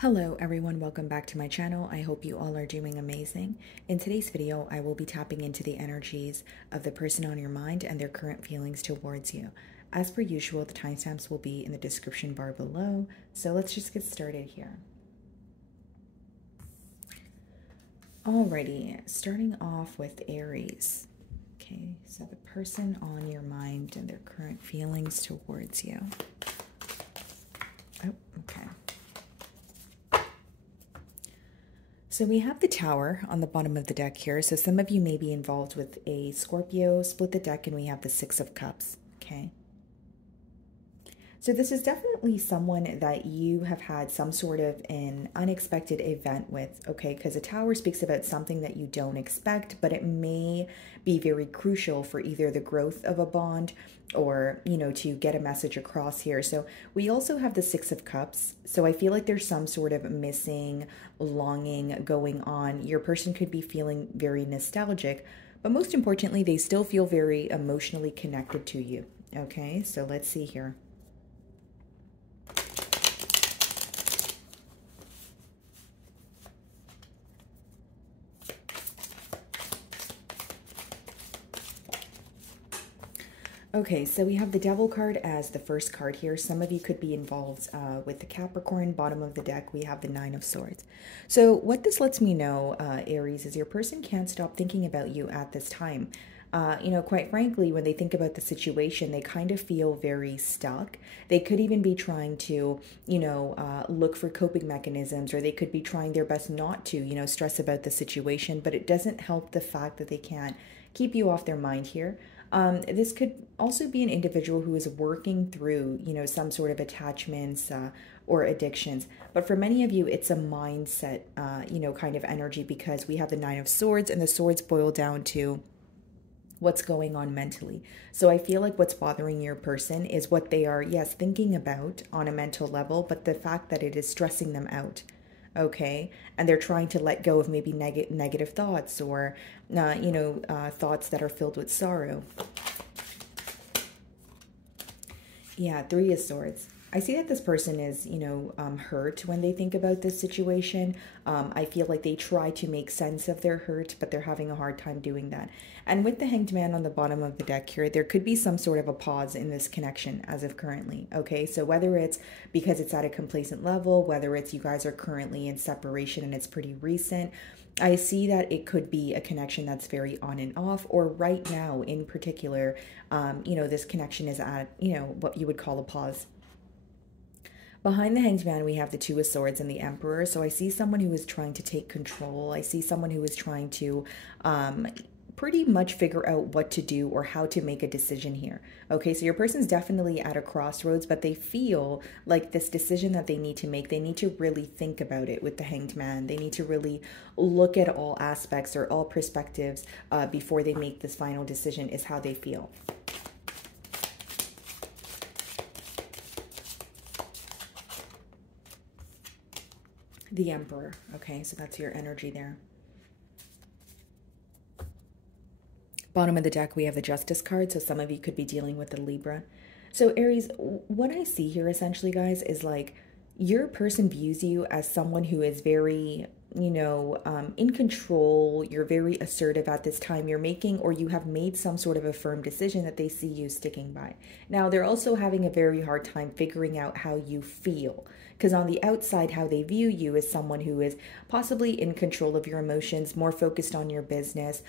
Hello everyone, welcome back to my channel. I hope you all are doing amazing. In today's video, I will be tapping into the energies of the person on your mind and their current feelings towards you. As per usual, the timestamps will be in the description bar below. So let's just get started here. Alrighty, starting off with Aries. Okay, so the person on your mind and their current feelings towards you. Oh, okay. So we have the Tower on the bottom of the deck here. So some of you may be involved with a Scorpio. Split the deck and we have the Six of Cups. Okay. So this is definitely someone that you have had some sort of an unexpected event with, okay? Because a Tower speaks about something that you don't expect, but it may be very crucial for either the growth of a bond or, you know, to get a message across here. So we also have the Six of Cups. So I feel like there's some sort of missing longing going on. Your person could be feeling very nostalgic, but most importantly, they still feel very emotionally connected to you, okay? So let's see here. Okay, so we have the Devil card as the first card here. Some of you could be involved with the Capricorn. Bottom of the deck, we have the Nine of Swords. So what this lets me know, Aries, is your person can't stop thinking about you at this time. You know, quite frankly, when they think about the situation, they kind of feel very stuck. They could even be trying to, you know, look for coping mechanisms, or they could be trying their best not to, you know, stress about the situation, but it doesn't help the fact that they can't keep you off their mind here. This could also be an individual who is working through, you know, some sort of attachments or addictions. But for many of you, it's a mindset, you know, kind of energy, because we have the Nine of Swords, and the swords boil down to what's going on mentally. So I feel like what's bothering your person is what they are, yes, thinking about on a mental level, but the fact that it is stressing them out. Okay, and they're trying to let go of maybe negative thoughts, or you know, thoughts that are filled with sorrow. Yeah, Three of Swords. I see that this person is, you know, hurt when they think about this situation. I feel like they try to make sense of their hurt, but they're having a hard time doing that. And with the Hanged Man on the bottom of the deck here, there could be some sort of a pause in this connection as of currently, okay? So whether it's because it's at a complacent level, whether it's you guys are currently in separation and it's pretty recent, I see that it could be a connection that's very on and off, or right now in particular, you know, this connection is at, you know, what you would call a pause. Behind the Hanged Man, we have the Two of Swords and the Emperor. So I see someone who is trying to take control. I see someone who is trying to pretty much figure out what to do or how to make a decision here. Okay, so your person's definitely at a crossroads, but they feel like this decision that they need to make, they need to really think about it with the Hanged Man. They need to really look at all aspects or all perspectives before they make this final decision, is how they feel. The Emperor. Okay, so that's your energy there. Bottom of the deck, we have the Justice card. So some of you could be dealing with the Libra. So Aries, what I see here essentially, guys, is like your person views you as someone who is very, you know, in control. You're very assertive at this time. You're making, or you have made some sort of a firm decision that they see you sticking by. Now, they're also having a very hard time figuring out how you feel, because on the outside, how they view you is someone who is possibly in control of your emotions, more focused on your business,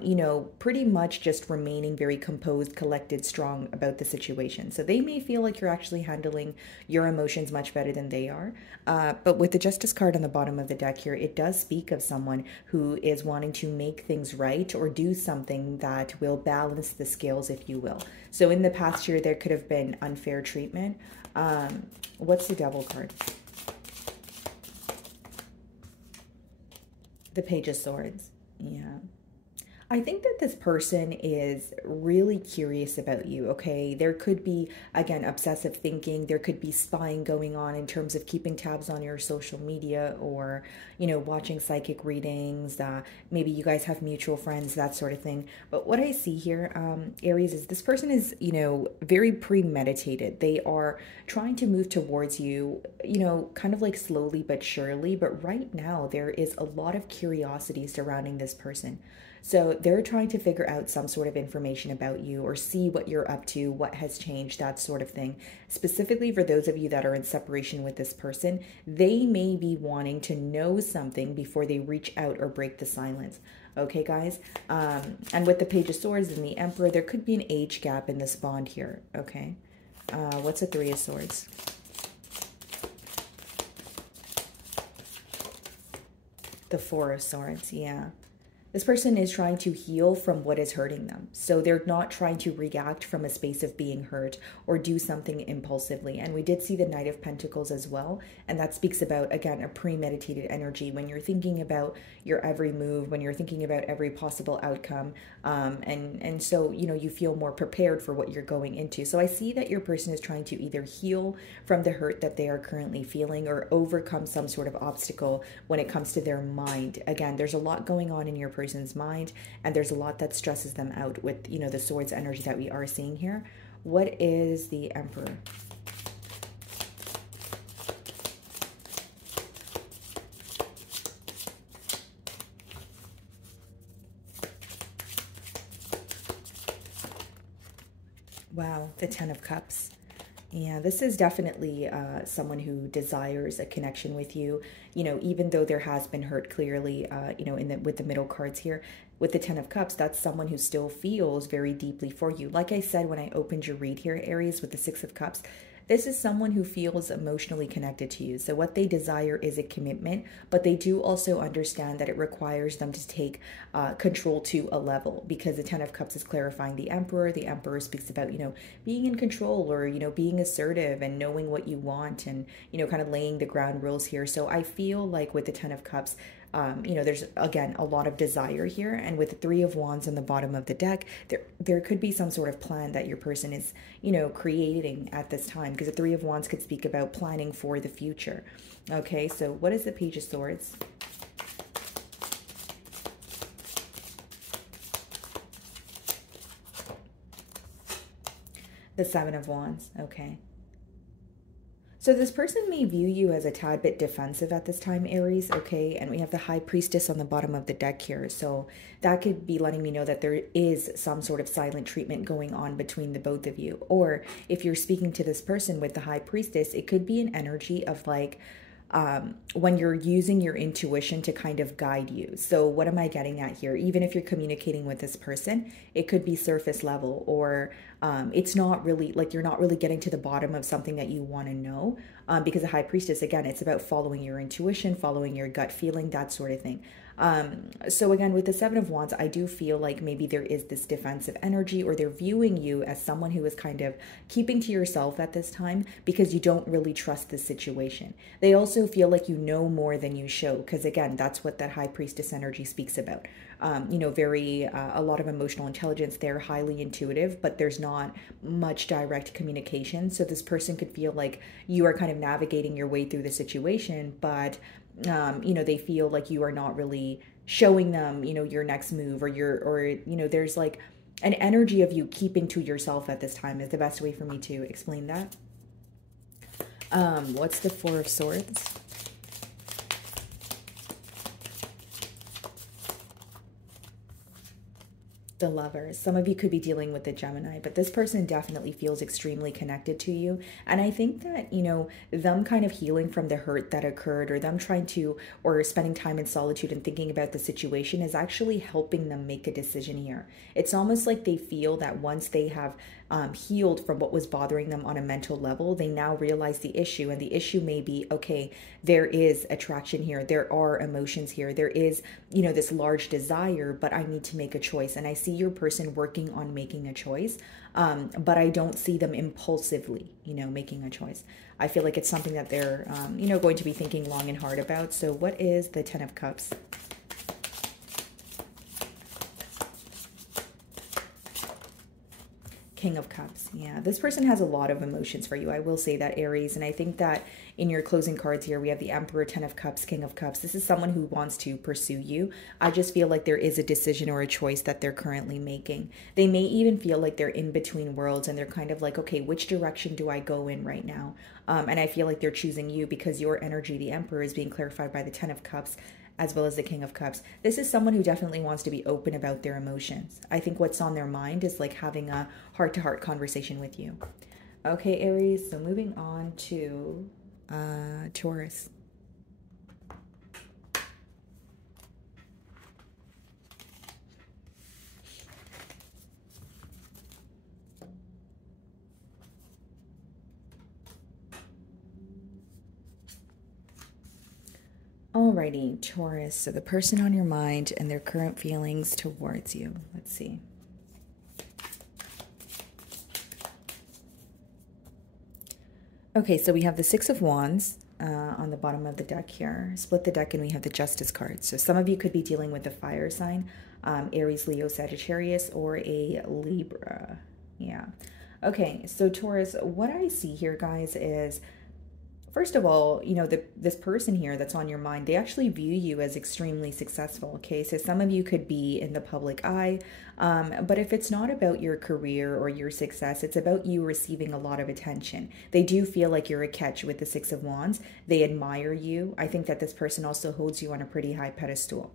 you know, pretty much just remaining very composed, collected, strong about the situation. So they may feel like you're actually handling your emotions much better than they are. But with the Justice card on the bottom of the deck here, it does speak of someone who is wanting to make things right or do something that will balance the scales, if you will. So in the past year, there could have been unfair treatment. What's the Devil card? The Page of Swords. Yeah. I think that this person is really curious about you, okay? There could be, again, obsessive thinking. There could be spying going on in terms of keeping tabs on your social media or, watching psychic readings. Maybe you guys have mutual friends, that sort of thing. But what I see here, Aries, is this person is, very premeditated. They are trying to move towards you, kind of like slowly but surely. But right now, there is a lot of curiosity surrounding this person. So they're trying to figure out some sort of information about you or see what you're up to, what has changed, that sort of thing. Specifically for those of you that are in separation with this person, they may be wanting to know something before they reach out or break the silence. Okay, guys? And with the Page of Swords and the Emperor, there could be an age gap in this bond here. Okay? What's the Three of Swords? The Four of Swords, yeah. This person is trying to heal from what is hurting them. So they're not trying to react from a space of being hurt or do something impulsively. And we did see the Knight of Pentacles as well. And that speaks about, again, a premeditated energy. When you're thinking about your every move, when you're thinking about every possible outcome. And so, you feel more prepared for what you're going into. So I see that your person is trying to either heal from the hurt that they are currently feeling or overcome some sort of obstacle when it comes to their mind. Again, there's a lot going on in your person's mind, and there's a lot that stresses them out with, the swords energy that we are seeing here. What is the Emperor? Wow, the Ten of Cups. Yeah, this is definitely someone who desires a connection with you, even though there has been hurt clearly, with the middle cards here. With the Ten of Cups, that's someone who still feels very deeply for you. Like I said when I opened your read here, Aries, with the Six of Cups, this is someone who feels emotionally connected to you. So what they desire is a commitment, but they do also understand that it requires them to take control to a level, because the Ten of Cups is clarifying the Emperor. The Emperor speaks about, being in control or, being assertive and knowing what you want and, kind of laying the ground rules here. So I feel like with the Ten of Cups, there's, again, a lot of desire here. And with the Three of Wands on the bottom of the deck, there could be some sort of plan that your person is, creating at this time, because the Three of Wands could speak about planning for the future. Okay, so what is the Page of Swords? The Seven of Wands. Okay. So this person may view you as a tad bit defensive at this time, Aries, okay? And we have the High Priestess on the bottom of the deck here. So that could be letting me know that there is some sort of silent treatment going on between the both of you. Or if you're speaking to this person with the High Priestess, it could be an energy of like, when you're using your intuition to kind of guide you. So what am I getting at here? Even if you're communicating with this person, it could be surface level, or it's not really, like, you're not really getting to the bottom of something that you want to know, because the High Priestess, again, it's about following your intuition, following your gut feeling, that sort of thing. So again, with the Seven of Wands, I do feel like maybe there is this defensive energy, or they're viewing you as someone who is kind of keeping to yourself at this time because you don't really trust the situation. They also feel like you know more than you show, because again, that's what that High Priestess energy speaks about. A lot of emotional intelligence. They're highly intuitive, but there's not much direct communication. So this person could feel like you are kind of navigating your way through the situation, but they feel like you are not really showing them, your next move, or there's like an energy of you keeping to yourself at this time is the best way for me to explain that. What's the Four of Swords? The Lovers. Some of you could be dealing with the Gemini, but this person definitely feels extremely connected to you. And I think that, them kind of healing from the hurt that occurred, or them trying to, or spending time in solitude and thinking about the situation, is actually helping them make a decision here. It's almost like they feel that once they have healed from what was bothering them on a mental level, they now realize the issue. And the issue may be, okay, there is attraction here, there are emotions here, there is, this large desire, but I need to make a choice. And I see your person working on making a choice, but I don't see them impulsively, making a choice. I feel like it's something that they're, going to be thinking long and hard about. So what is the Ten of Cups? King of Cups. Yeah, this person has a lot of emotions for you. I will say that, Aries. And I think that in your closing cards here, we have the Emperor, Ten of Cups, King of Cups. This is someone who wants to pursue you. I just feel like there is a decision or a choice that they're currently making. They may even feel like they're in between worlds and they're kind of like, okay, which direction do I go in right now? And I feel like they're choosing you because your energy, the Emperor, is being clarified by the Ten of Cups as well as the King of Cups. This is someone who definitely wants to be open about their emotions. I think what's on their mind is like having a heart-to-heart conversation with you. Okay, Aries, so moving on to Taurus. Alrighty, Taurus, so the person on your mind and their current feelings towards you. Let's see. Okay, so we have the Six of Wands on the bottom of the deck here. Split the deck and we have the Justice card. So some of you could be dealing with a fire sign, Aries, Leo, Sagittarius, or a Libra. Yeah. Okay, so Taurus, what I see here, guys, is first of all, you know, this person here that's on your mind, they actually view you as extremely successful, okay? So some of you could be in the public eye, but if it's not about your career or your success, it's about you receiving a lot of attention. They do feel like you're a catch with the Six of Wands. They admire you. I think that this person also holds you on a pretty high pedestal.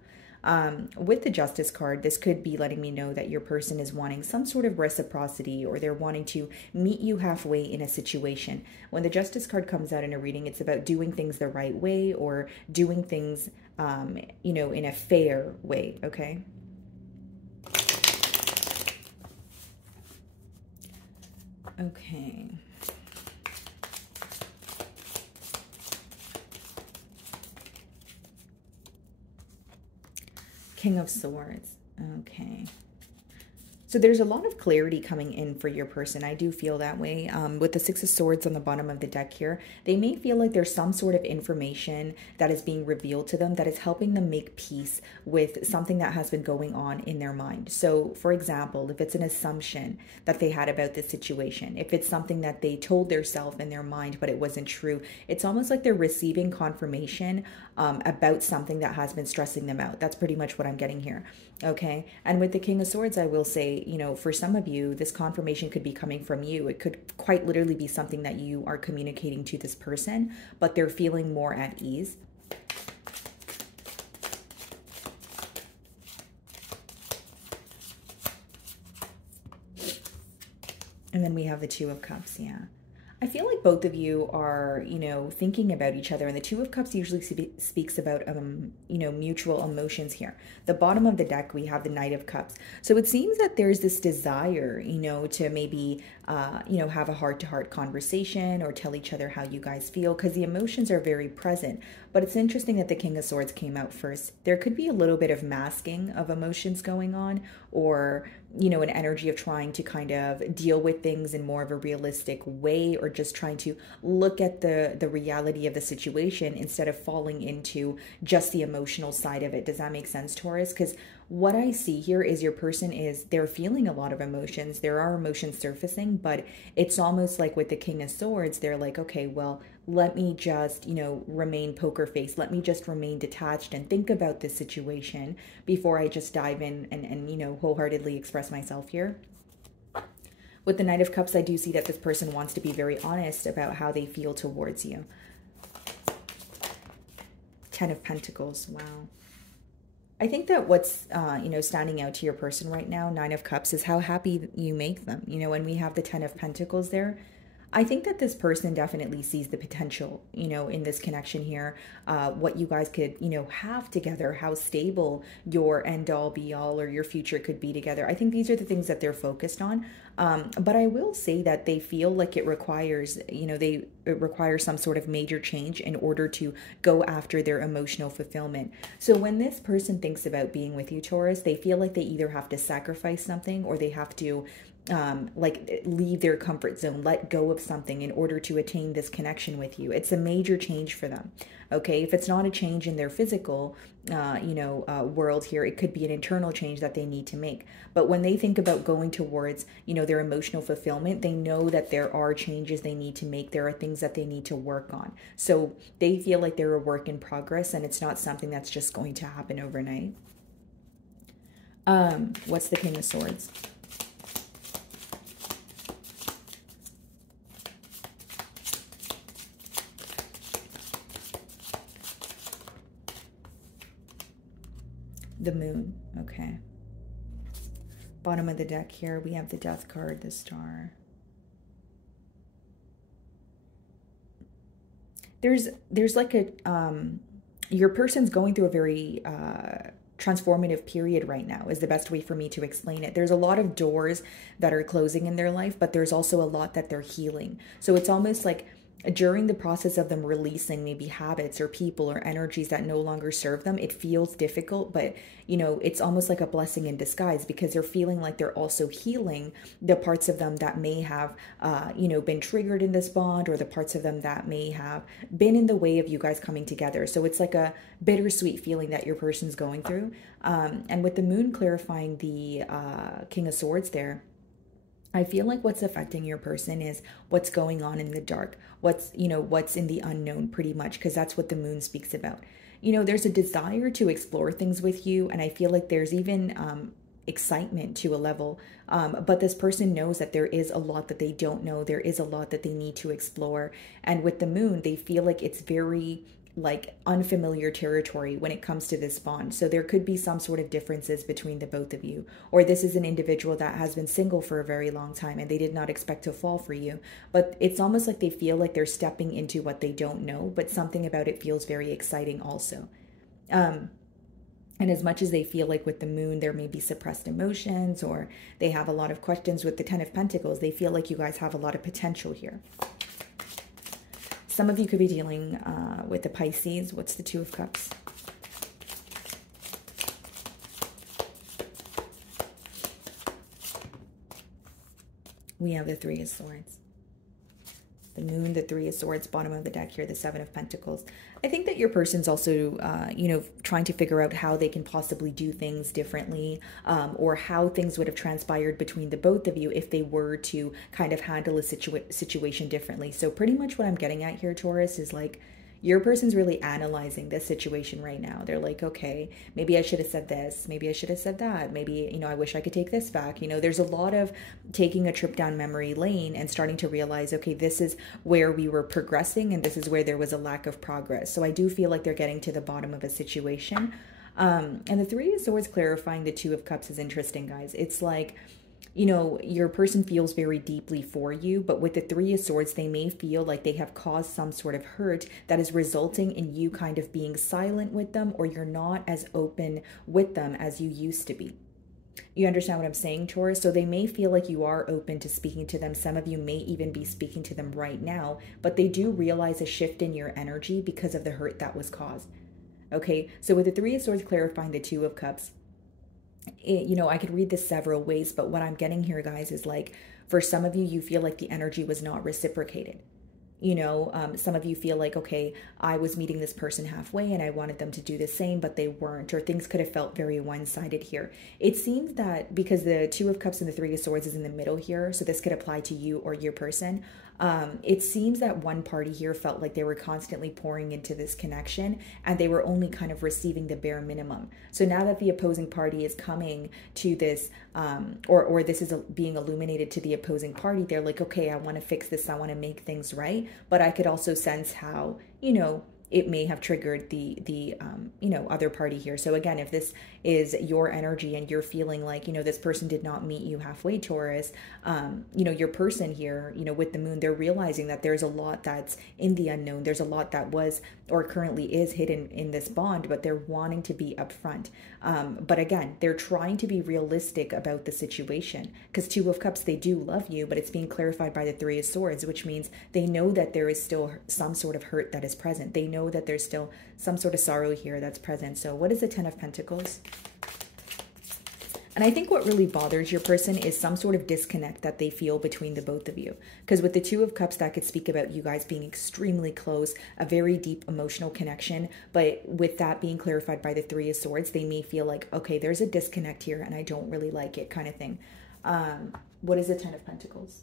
With the Justice card, this could be letting me know that your person is wanting some sort of reciprocity or they're wanting to meet you halfway in a situation. When the Justice card comes out in a reading, it's about doing things the right way or doing things, you know, in a fair way, okay? Okay. King of Swords. Okay. So there's a lot of clarity coming in for your person. I do feel that way. With the Six of Swords on the bottom of the deck here, they may feel like there's some sort of information that is being revealed to them that is helping them make peace with something that has been going on in their mind. So, for example, if it's an assumption that they had about this situation, if it's something that they told themselves in their mind but it wasn't true, it's almost like they're receiving confirmation about something that has been stressing them out. That's pretty much what I'm getting here. Okay. And with the King of Swords, I will say, you know, for some of you, this confirmation could be coming from you. It could quite literally be something that you are communicating to this person, but they're feeling more at ease. And then we have the Two of Cups. Yeah. I feel like both of you are, you know, thinking about each other. And the Two of Cups usually speaks about, you know, mutual emotions here. The bottom of the deck, we have the Knight of Cups. So it seems that there's this desire, you know, to maybe, you know, have a heart-to-heart conversation or tell each other how you guys feel because the emotions are very present. But it's interesting that the King of Swords came out first. There could be a little bit of masking of emotions going on or, you know, an energy of trying to kind of deal with things in more of a realistic way or just trying to look at the reality of the situation instead of falling into just the emotional side of it. Does that make sense, Taurus? Because what I see here is your person they're feeling a lot of emotions. There are emotions surfacing, but it's almost like with the King of Swords, they're like, okay, well, let me just, you know, remain poker face. Let me just remain detached and think about this situation before I just dive in and you know, wholeheartedly express myself here. With the Knight of Cups, I do see that this person wants to be very honest about how they feel towards you. Ten of Pentacles. Wow. I think that what's, you know, standing out to your person right now, Nine of Cups, is how happy you make them. You know, when we have the Ten of Pentacles there, I think that this person definitely sees the potential, you know, in this connection here, what you guys could, you know, have together, how stable your end all be all or your future could be together. I think these are the things that they're focused on. But I will say that they feel like it requires, you know, it requires some sort of major change in order to go after their emotional fulfillment. So when this person thinks about being with you, Taurus, they feel like they either have to sacrifice something or they have to, like leave their comfort zone, let go of something in order to attain this connection with you. It's a major change for them. Okay, if it's not a change in their physical, world here, it could be an internal change that they need to make. But when they think about going towards, their emotional fulfillment, they know that there are changes they need to make. There are things that they need to work on. So they feel like they're a work in progress, and it's not something that's just going to happen overnight. What's the King of Swords? The Moon. Okay. Bottom of the deck here, we have the Death card, the Star. There's like a your person's going through a very transformative period right now, is the best way for me to explain it. There's a lot of doors that are closing in their life, but there's also a lot that they're healing. So it's almost like during the process of them releasing maybe habits or people or energies that no longer serve them, it feels difficult, but it's almost like a blessing in disguise, because they're feeling like they're also healing the parts of them that may have been triggered in this bond, or the parts of them that may have been in the way of you guys coming together. So it's like a bittersweet feeling that your person's going through. And with the Moon clarifying the King of Swords there, I feel like what's affecting your person is what's going on in the dark, what's in the unknown, pretty much, because that's what the Moon speaks about. There's a desire to explore things with you, and I feel like there's even excitement to a level, but this person knows that there is a lot that they don't know. There is a lot that they need to explore, and with the Moon, they feel like it's very like unfamiliar territory when it comes to this bond. So there could be some sort of differences between the both of you, or this is an individual that has been single for a very long time and they did not expect to fall for you, but it's almost like they feel like they're stepping into what they don't know, but something about it feels very exciting also. And as much as they feel like with the Moon there may be suppressed emotions, or they have a lot of questions with the Ten of Pentacles, they feel like you guys have a lot of potential here. Some of you could be dealing with the Pisces. What's the Two of Cups? We have the Three of Swords. The Moon, the Three of Swords, bottom of the deck here, the Seven of Pentacles. I think that your person's also, trying to figure out how they can possibly do things differently, or how things would have transpired between the both of you if they were to kind of handle a situation differently. So pretty much what I'm getting at here, Taurus, is like, your person's really analyzing this situation right now. They're like, okay, maybe I should have said this. Maybe I should have said that. Maybe, I wish I could take this back. There's a lot of taking a trip down memory lane and starting to realize, okay, this is where we were progressing and this is where there was a lack of progress. So I do feel like they're getting to the bottom of a situation. And the Three of Swords clarifying the Two of Cups is interesting, guys. It's like, your person feels very deeply for you, but with the Three of Swords, they may feel like they have caused some sort of hurt that is resulting in you kind of being silent with them, or you're not as open with them as you used to be. You understand what I'm saying, Taurus? So they may feel like you are open to speaking to them. Some of you may even be speaking to them right now, but they do realize a shift in your energy because of the hurt that was caused. Okay, so with the Three of Swords clarifying the Two of Cups, I could read this several ways, but what I'm getting here, guys, is like, for some of you, you feel like the energy was not reciprocated. Some of you feel like, okay, I was meeting this person halfway and I wanted them to do the same, but they weren't, or things could have felt very one-sided here. It seems that because the Two of Cups and the Three of Swords is in the middle here, so this could apply to you or your person. It seems that one party here felt like they were constantly pouring into this connection and they were only kind of receiving the bare minimum. So now that the opposing party is coming to this, or this is being illuminated to the opposing party, they're like, okay, I want to fix this. I want to make things right. But I could also sense how, it may have triggered the other party here. So again, if this is your energy and you're feeling like, this person did not meet you halfway, Taurus, your person here, with the Moon, they're realizing that there's a lot that's in the unknown. There's a lot that was or currently is hidden in this bond, but they're wanting to be upfront. But again, they're trying to be realistic about the situation, because Two of Cups, they do love you, but it's being clarified by the Three of Swords, which means they know that there is still some sort of hurt that is present. They know that there's still some sort of sorrow here that's present. So what is the Ten of Pentacles? And I think what really bothers your person is some sort of disconnect that they feel between the both of you. Because with the Two of Cups, that could speak about you guys being extremely close, a very deep emotional connection. But with that being clarified by the Three of Swords, they may feel like, okay, there's a disconnect here and I don't really like it, kind of thing. What is the Ten of Pentacles?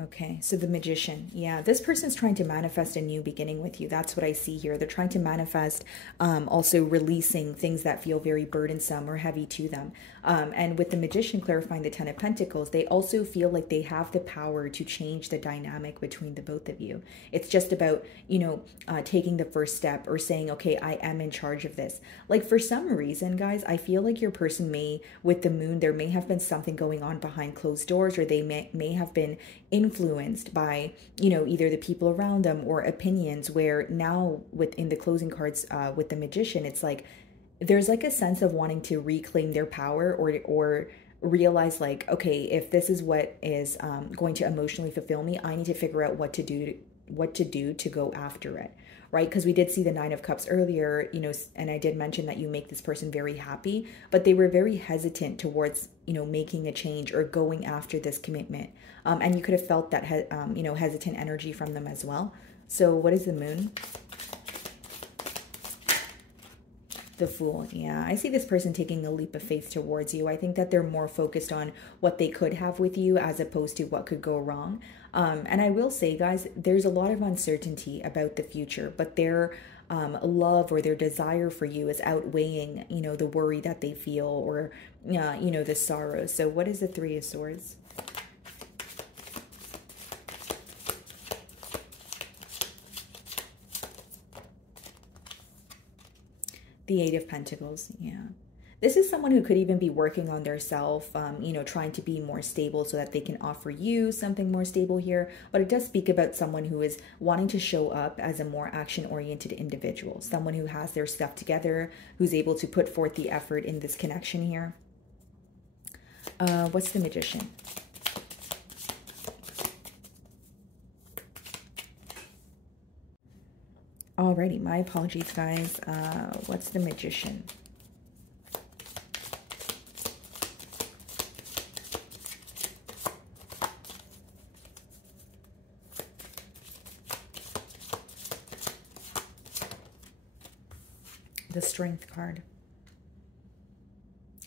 Okay, so the Magician. Yeah, this person's trying to manifest a new beginning with you. That's what I see here. They're trying to manifest also releasing things that feel very burdensome or heavy to them. And with the Magician clarifying the Ten of Pentacles, they also feel like they have the power to change the dynamic between the both of you. It's just about, you know, taking the first step or saying, okay, I am in charge of this. Like for some reason, guys, I feel like your person may, with the Moon, there may have been something going on behind closed doors, or they may have been influenced by, you know, either the people around them or opinions, where now within the closing cards with the Magician, it's like there's like a sense of wanting to reclaim their power, or realize like, okay, if this is what is going to emotionally fulfill me, I need to figure out what to do to go after it, right? Because we did see the Nine of Cups earlier, you know, and I did mention that you make this person very happy, but they were very hesitant towards, you know, making a change or going after this commitment. And you could have felt that, you know, hesitant energy from them as well. So what is the Moon? The Fool. Yeah, I see this person taking a leap of faith towards you. I think that they're more focused on what they could have with you as opposed to what could go wrong. And I will say, guys, there's a lot of uncertainty about the future, but their love or their desire for you is outweighing, you know, the worry that they feel, or, you know, the sorrow. So what is the Three of Swords? The Eight of Pentacles. Yeah. This is someone who could even be working on their self, you know, trying to be more stable so that they can offer you something more stable here. But it does speak about someone who is wanting to show up as a more action-oriented individual, someone who has their stuff together, who's able to put forth the effort in this connection here. What's the Magician? Alrighty, my apologies, guys. What's the Magician? The Strength card.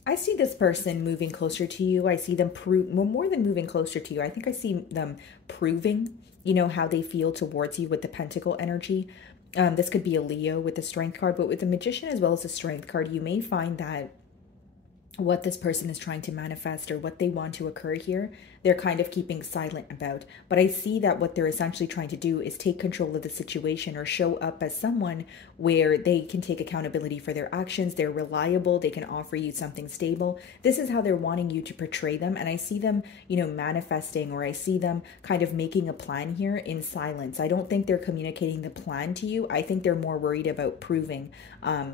I see this person moving closer to you. I see them more than moving closer to you. I think I see them proving, you know, how they feel towards you with the Pentacle energy. This could be a Leo with the Strength card, but with the Magician as well as the Strength card, you may find that what this person is trying to manifest or what they want to occur here, they're kind of keeping silent about. But I see that what they're essentially trying to do is take control of the situation, or show up as someone where they can take accountability for their actions. They're reliable. They can offer you something stable. This is how they're wanting you to portray them. And I see them, you know, manifesting, or I see them kind of making a plan here in silence. I don't think they're communicating the plan to you. I think they're more worried about proving,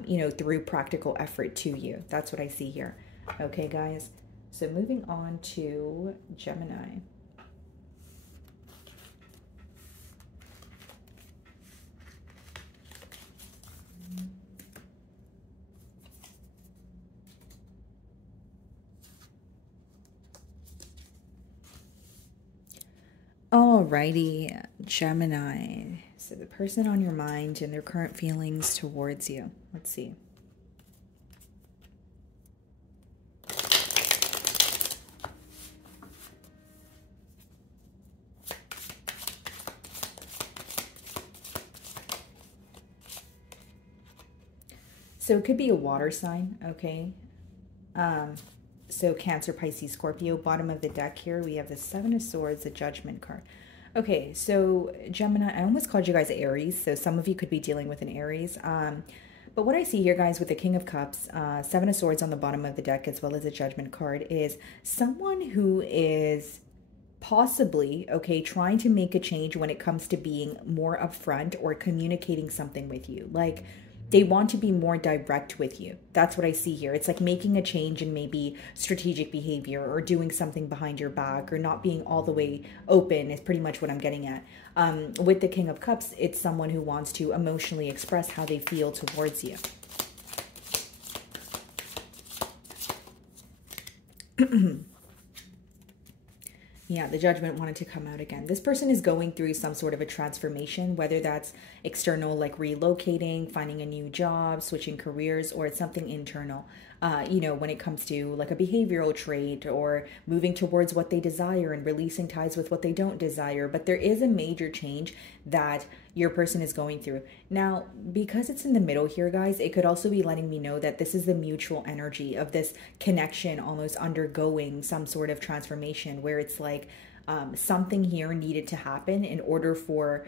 you know, through practical effort to you. That's what I see here. Okay, guys, so moving on to Gemini. Alrighty, Gemini. So the person on your mind and their current feelings towards you. Let's see. So it could be a water sign, okay? So Cancer, Pisces, Scorpio. Bottom of the deck here, we have the Seven of Swords, the Judgment card. Okay, so Gemini, I almost called you guys Aries, so some of you could be dealing with an Aries. But what I see here, guys, with the King of Cups, Seven of Swords on the bottom of the deck, as well as the Judgment card, is someone who is possibly, okay, trying to make a change when it comes to being more upfront or communicating something with you. Like, they want to be more direct with you. That's what I see here. It's like making a change in maybe strategic behavior or doing something behind your back or not being all the way open is pretty much what I'm getting at. With the King of Cups, it's someone who wants to emotionally express how they feel towards you. Yeah, the Judgment wanted to come out again. This person is going through some sort of a transformation, whether that's external, like relocating, finding a new job, switching careers, or it's something internal. You know, when it comes to like a behavioral trait or moving towards what they desire and releasing ties with what they don't desire. But there is a major change that your person is going through. Now, because it's in the middle here, guys, it could also be letting me know that this is the mutual energy of this connection almost undergoing some sort of transformation where it's like something here needed to happen in order for,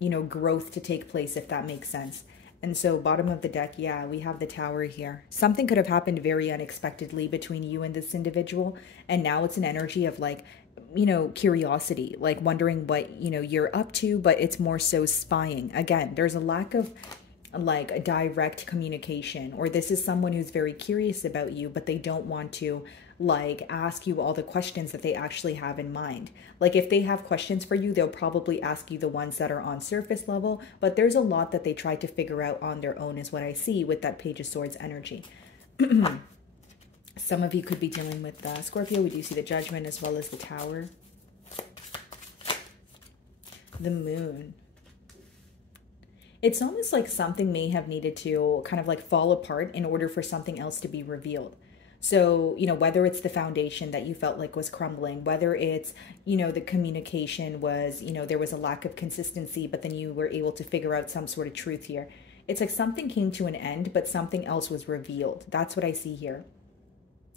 you know, growth to take place, if that makes sense. And so bottom of the deck, yeah, we have the Tower here. Something could have happened very unexpectedly between you and this individual. And now it's an energy of like, you know, curiosity, like wondering what, you know, you're up to, but it's more so spying. Again, there's a lack of like a direct communication, or this is someone who's very curious about you, but they don't want to like ask you all the questions that they actually have in mind. Like if they have questions for you, they'll probably ask you the ones that are on surface level, but there's a lot that they try to figure out on their own is what I see with that Page of Swords energy. Some of you could be dealing with Scorpio. We do see the Judgment as well as the Tower. The Moon. It's almost like something may have needed to kind of like fall apart in order for something else to be revealed. So, you know, whether it's the foundation that you felt like was crumbling, whether it's, you know, the communication was, you know, there was a lack of consistency, but then you were able to figure out some sort of truth here. It's like something came to an end, but something else was revealed. That's what I see here.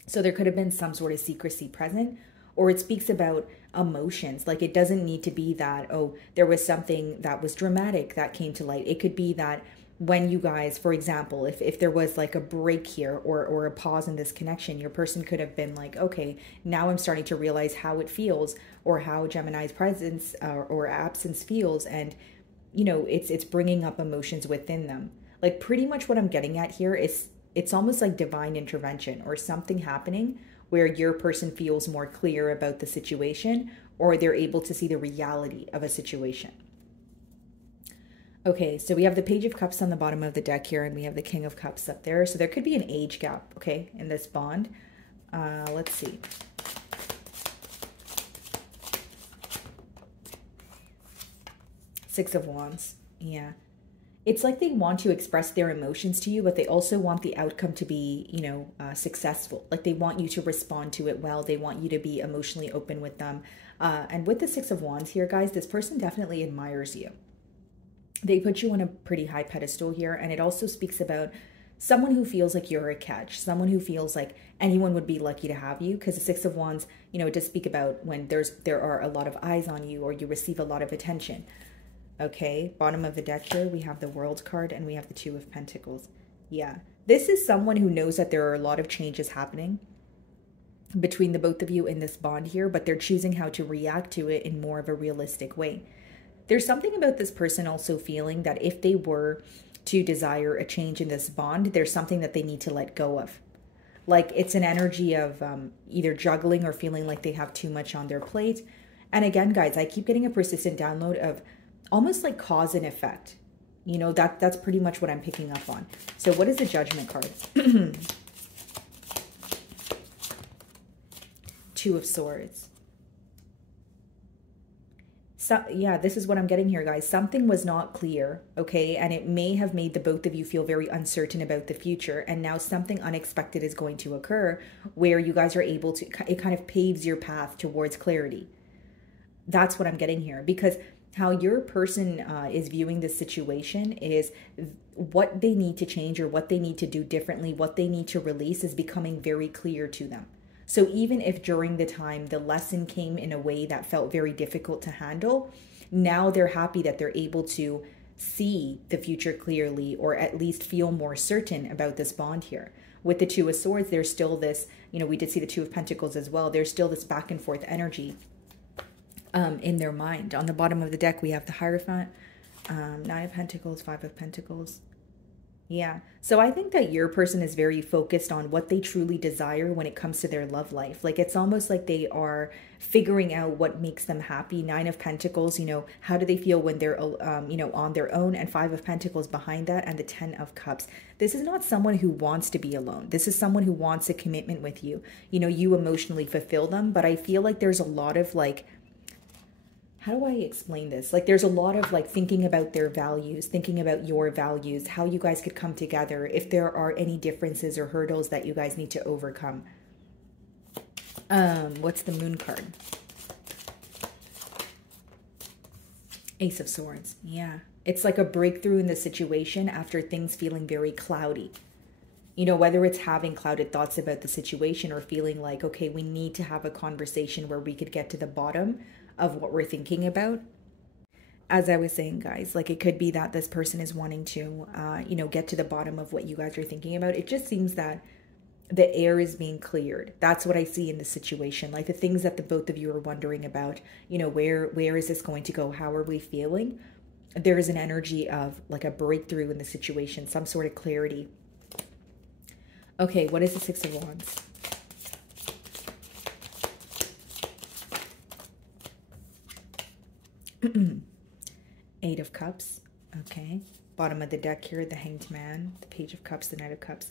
So there could have been some sort of secrecy present, or it speaks about emotions. Like it doesn't need to be that, oh, there was something that was dramatic that came to light. It could be that when you guys, for example, if there was like a break here or a pause in this connection, your person could have been like, okay, now I'm starting to realize how it feels or how Gemini's presence or absence feels. And, you know, it's bringing up emotions within them. Like pretty much what I'm getting at here is it's almost like divine intervention or something happening where your person feels more clear about the situation or they're able to see the reality of a situation. Okay, so we have the Page of Cups on the bottom of the deck here, and we have the King of Cups up there. So there could be an age gap, okay, in this bond. Let's see. Six of Wands, yeah. It's like they want to express their emotions to you, but they also want the outcome to be, you know, successful. Like they want you to respond to it well. They want you to be emotionally open with them. And with the Six of Wands here, guys, this person definitely admires you. They put you on a pretty high pedestal here. And it also speaks about someone who feels like you're a catch, someone who feels like anyone would be lucky to have you. Because the Six of Wands, you know, it does speak about when there are a lot of eyes on you or you receive a lot of attention. Okay, bottom of the deck here, we have the World card and we have the Two of Pentacles. Yeah, this is someone who knows that there are a lot of changes happening between the both of you in this bond here, but they're choosing how to react to it in more of a realistic way. There's something about this person also feeling that if they were to desire a change in this bond, there's something that they need to let go of. Like it's an energy of either juggling or feeling like they have too much on their plate. And again, guys, I keep getting a persistent download of almost like cause and effect. You know, that's pretty much what I'm picking up on. So what is the Judgment card? Two of Swords. So, yeah, this is what I'm getting here, guys. Something was not clear, okay? And it may have made the both of you feel very uncertain about the future. And now something unexpected is going to occur where you guys are able to, it kind of paves your path towards clarity. That's what I'm getting here. Because how your person is viewing this situation is what they need to change or what they need to do differently, what they need to release is becoming very clear to them. So even if during the time the lesson came in a way that felt very difficult to handle, now they're happy that they're able to see the future clearly or at least feel more certain about this bond here. With the Two of Swords, there's still this, you know, we did see the Two of Pentacles as well. There's still this back and forth energy in their mind. On the bottom of the deck, we have the Hierophant, Nine of Pentacles, Five of Pentacles. Yeah. So I think that your person is very focused on what they truly desire when it comes to their love life. Like it's almost like they are figuring out what makes them happy. Nine of Pentacles, how do they feel when they're, on their own? And Five of Pentacles behind that, and the Ten of Cups. This is not someone who wants to be alone. This is someone who wants a commitment with you. You emotionally fulfill them, but I feel like there's a lot of like, how do I explain this? Like there's a lot of like thinking about their values, thinking about your values, how you guys could come together, if there are any differences or hurdles that you guys need to overcome. What's the Moon card? Ace of Swords. Yeah. It's like a breakthrough in the situation after things feeling very cloudy. Whether it's having clouded thoughts about the situation or feeling like, okay, we need to have a conversation where we could get to the bottom of what we're thinking about. As I was saying, guys, like it could be that this person is wanting to, get to the bottom of what you guys are thinking about. It just seems that the air is being cleared. That's what I see in the situation. Like the things that the both of you are wondering about, where is this going to go? How are we feeling? There is an energy of like a breakthrough in the situation, some sort of clarity. Okay, what is the Six of Wands? Eight of Cups. Okay. Bottom of the deck here, the Hanged Man, the Page of Cups, the Knight of Cups.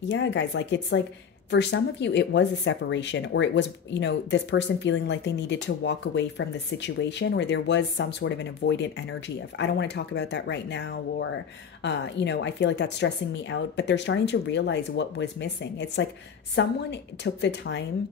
Yeah, guys, like it's like for some of you, it was a separation, or it was, this person feeling like they needed to walk away from the situation, or there was some sort of an avoidant energy of, I don't want to talk about that right now, or, I feel like that's stressing me out, but they're starting to realize what was missing. It's like someone took the time,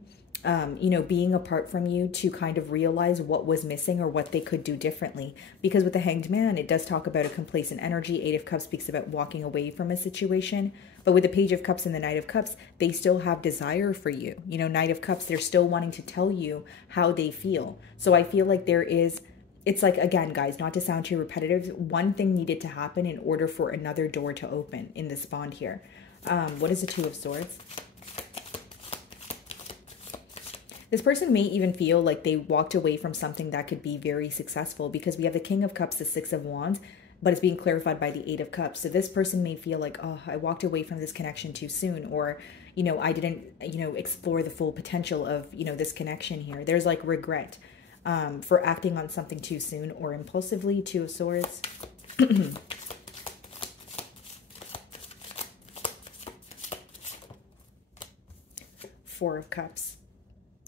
being apart from you to kind of realize what was missing or what they could do differently. Because with the Hanged Man, it does talk about a complacent energy. Eight of Cups speaks about walking away from a situation. But with the Page of Cups and the Knight of Cups, they still have desire for you. Knight of Cups, they're still wanting to tell you how they feel. So I feel like it's like, again, guys, not to sound too repetitive, one thing needed to happen in order for another door to open in this bond here. What is the Two of Swords? This person may even feel like they walked away from something that could be very successful, because we have the King of Cups, the Six of Wands, but it's being clarified by the Eight of Cups. So this person may feel like, oh, I walked away from this connection too soon, or, I didn't, explore the full potential of, this connection here. There's like regret for acting on something too soon or impulsively. Two of Swords. Four of Cups.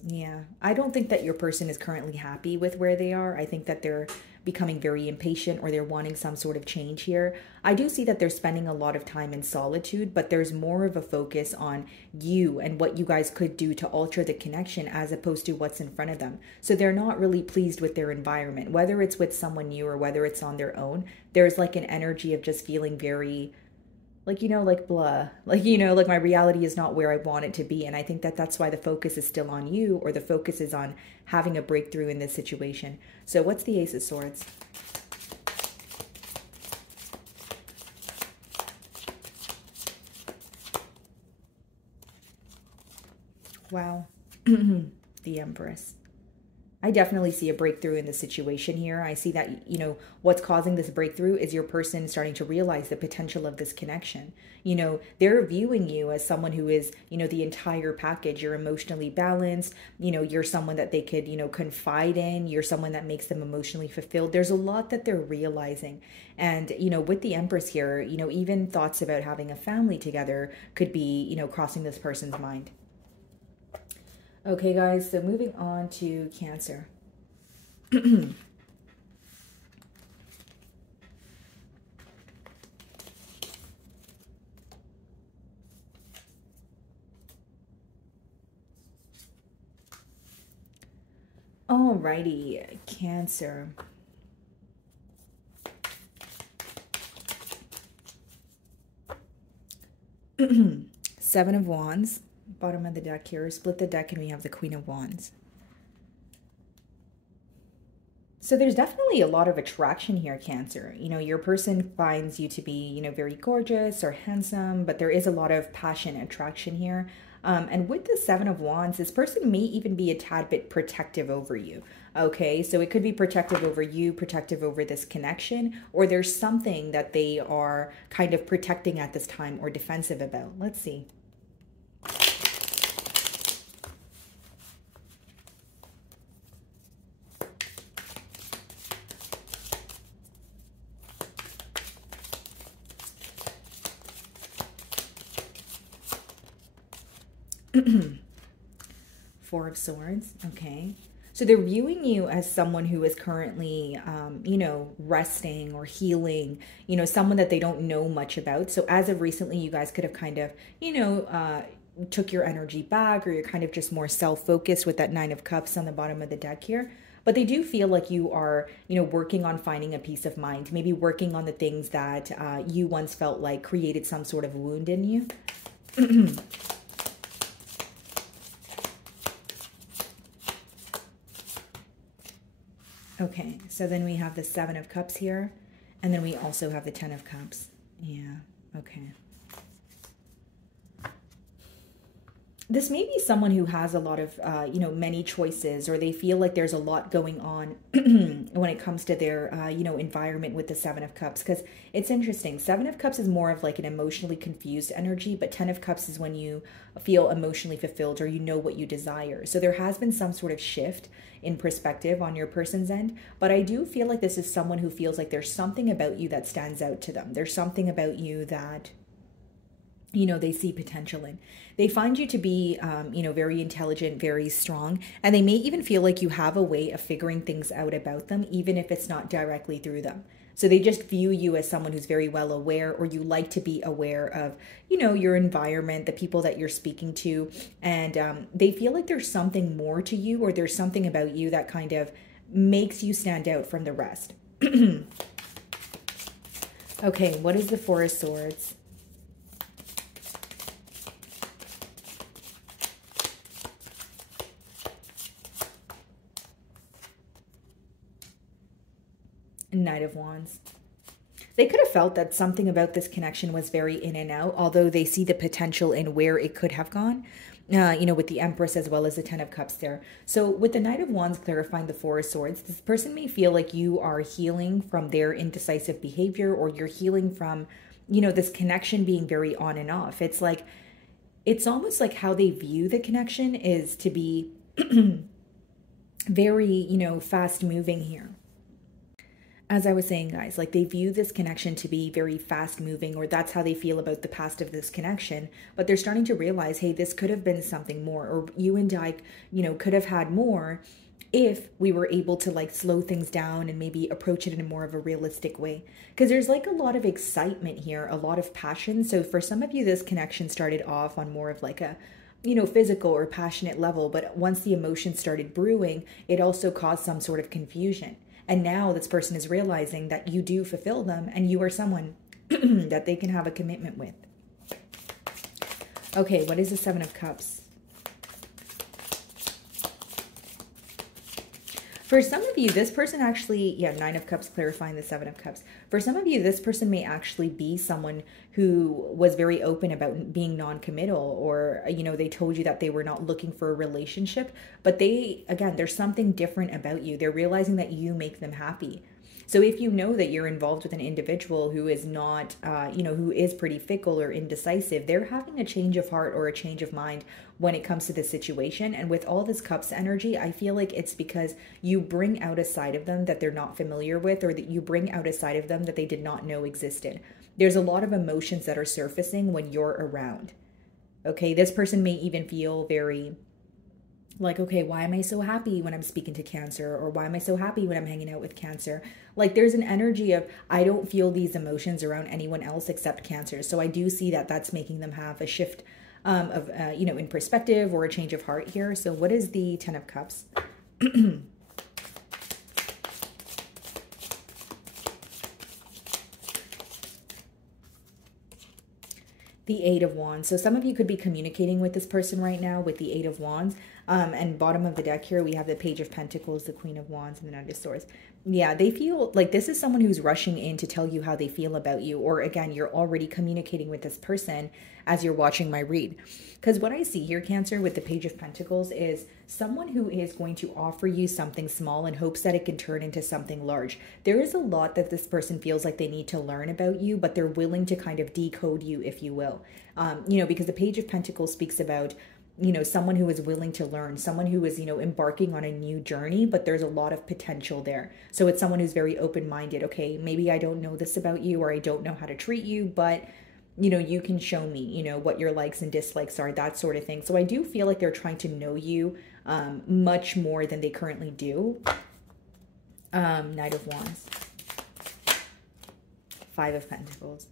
Yeah, I don't think that your person is currently happy with where they are. I think that they're becoming very impatient, or they're wanting some sort of change here. I do see that they're spending a lot of time in solitude, but there's more of a focus on you and what you guys could do to alter the connection as opposed to what's in front of them. So they're not really pleased with their environment, whether it's with someone new or whether it's on their own. There's like an energy of just feeling very like, like blah, like, like my reality is not where I want it to be. And I think that that's why the focus is still on you, or the focus is on having a breakthrough in this situation. So what's the Ace of Swords? Wow. The Empress. I definitely see a breakthrough in the situation here. I see that, what's causing this breakthrough is your person starting to realize the potential of this connection. They're viewing you as someone who is, the entire package. You're emotionally balanced. You're someone that they could, confide in. You're someone that makes them emotionally fulfilled. There's a lot that they're realizing. And, with the Empress here, even thoughts about having a family together could be, crossing this person's mind. Okay, guys, so moving on to Cancer. Alrighty, Cancer. Seven of Wands. Bottom of the deck here, split the deck, and we have the Queen of Wands. So there's definitely a lot of attraction here, Cancer. Your person finds you to be, very gorgeous or handsome, but there is a lot of passion, attraction here. And with the Seven of Wands, this person may even be a tad bit protective over you. Okay, so it could be protective over you, protective over this connection, or there's something that they are kind of protecting at this time or defensive about. Let's see. Four of Swords. Okay. So they're viewing you as someone who is currently, you know, resting or healing, you know, someone that they don't know much about. So as of recently, you guys could have kind of, you know, took your energy back, or you're kind of just more self-focused with that Nine of Cups on the bottom of the deck here. But they do feel like you are, you know, working on finding a peace of mind, maybe working on the things that you once felt like created some sort of wound in you. Okay, so then we have the Seven of Cups here, and then we also have the Ten of Cups. Yeah, okay. This may be someone who has a lot of, you know, many choices, or they feel like there's a lot going on when it comes to their, you know, environment with the Seven of Cups. Because it's interesting. Seven of Cups is more of like an emotionally confused energy, but Ten of Cups is when you feel emotionally fulfilled, or you know what you desire. So there has been some sort of shift in perspective on your person's end. But I do feel like this is someone who feels like there's something about you that stands out to them. There's something about you that, you know, they see potential in. They find you to be, you know, very intelligent, very strong, and they may even feel like you have a way of figuring things out about them, even if it's not directly through them. So they just view you as someone who's very well aware, or you like to be aware of, you know, your environment, the people that you're speaking to, and they feel like there's something more to you, or there's something about you that kind of makes you stand out from the rest. Okay, what is the Four of Swords? Knight of Wands. They could have felt that something about this connection was very in and out, although they see the potential in where it could have gone, you know, with the Empress as well as the Ten of Cups there. So with the Knight of Wands clarifying the Four of Swords, this person may feel like you are healing from their indecisive behavior, or you're healing from, you know, this connection being very on and off. It's like, it's almost like how they view the connection is to be very, you know, fast moving here. As I was saying, guys, like they view this connection to be very fast moving, or that's how they feel about the past of this connection. But they're starting to realize, hey, this could have been something more, or you and I, you know, could have had more if we were able to like slow things down and maybe approach it in a more of a realistic way. Because there's like a lot of excitement here, a lot of passion. So for some of you, this connection started off on more of like a, you know, physical or passionate level. But once the emotions started brewing, it also caused some sort of confusion. And now this person is realizing that you do fulfill them, and you are someone that they can have a commitment with. Okay, what is the Seven of Cups? For some of you, this person actually, yeah, Nine of Cups clarifying the Seven of Cups. For some of you, this person may actually be someone who was very open about being non-committal, or, you know, they told you that they were not looking for a relationship, but they, again, there's something different about you. They're realizing that you make them happy. So if you know that you're involved with an individual who is not, you know, who is pretty fickle or indecisive, they're having a change of heart or a change of mind when it comes to the situation. And with all this Cups energy, I feel like it's because you bring out a side of them that they're not familiar with, or that you bring out a side of them that they did not know existed. There's a lot of emotions that are surfacing when you're around. Okay, this person may even feel very like, okay, why am I so happy when I'm speaking to Cancer? Or why am I so happy when I'm hanging out with Cancer? Like there's an energy of, I don't feel these emotions around anyone else except Cancer. So I do see that that's making them have a shift of, you know, in perspective, or a change of heart here. So what is the Ten of Cups? The Eight of Wands. So some of you could be communicating with this person right now with the Eight of Wands. And bottom of the deck here, we have the Page of Pentacles, the Queen of Wands, and the Knight of Swords. Yeah, they feel like this is someone who's rushing in to tell you how they feel about you. Or again, you're already communicating with this person as you're watching my read. Because what I see here, Cancer, with the Page of Pentacles is someone who is going to offer you something small in hopes that it can turn into something large. There is a lot that this person feels like they need to learn about you, but they're willing to kind of decode you, if you will. Because the Page of Pentacles speaks about, someone who is willing to learn, someone who is, embarking on a new journey, but there's a lot of potential there. So it's someone who's very open-minded. Okay, maybe I don't know this about you, or I don't know how to treat you, but you can show me, what your likes and dislikes are, that sort of thing. So I do feel like they're trying to know you much more than they currently do. Knight of Wands. Five of Pentacles.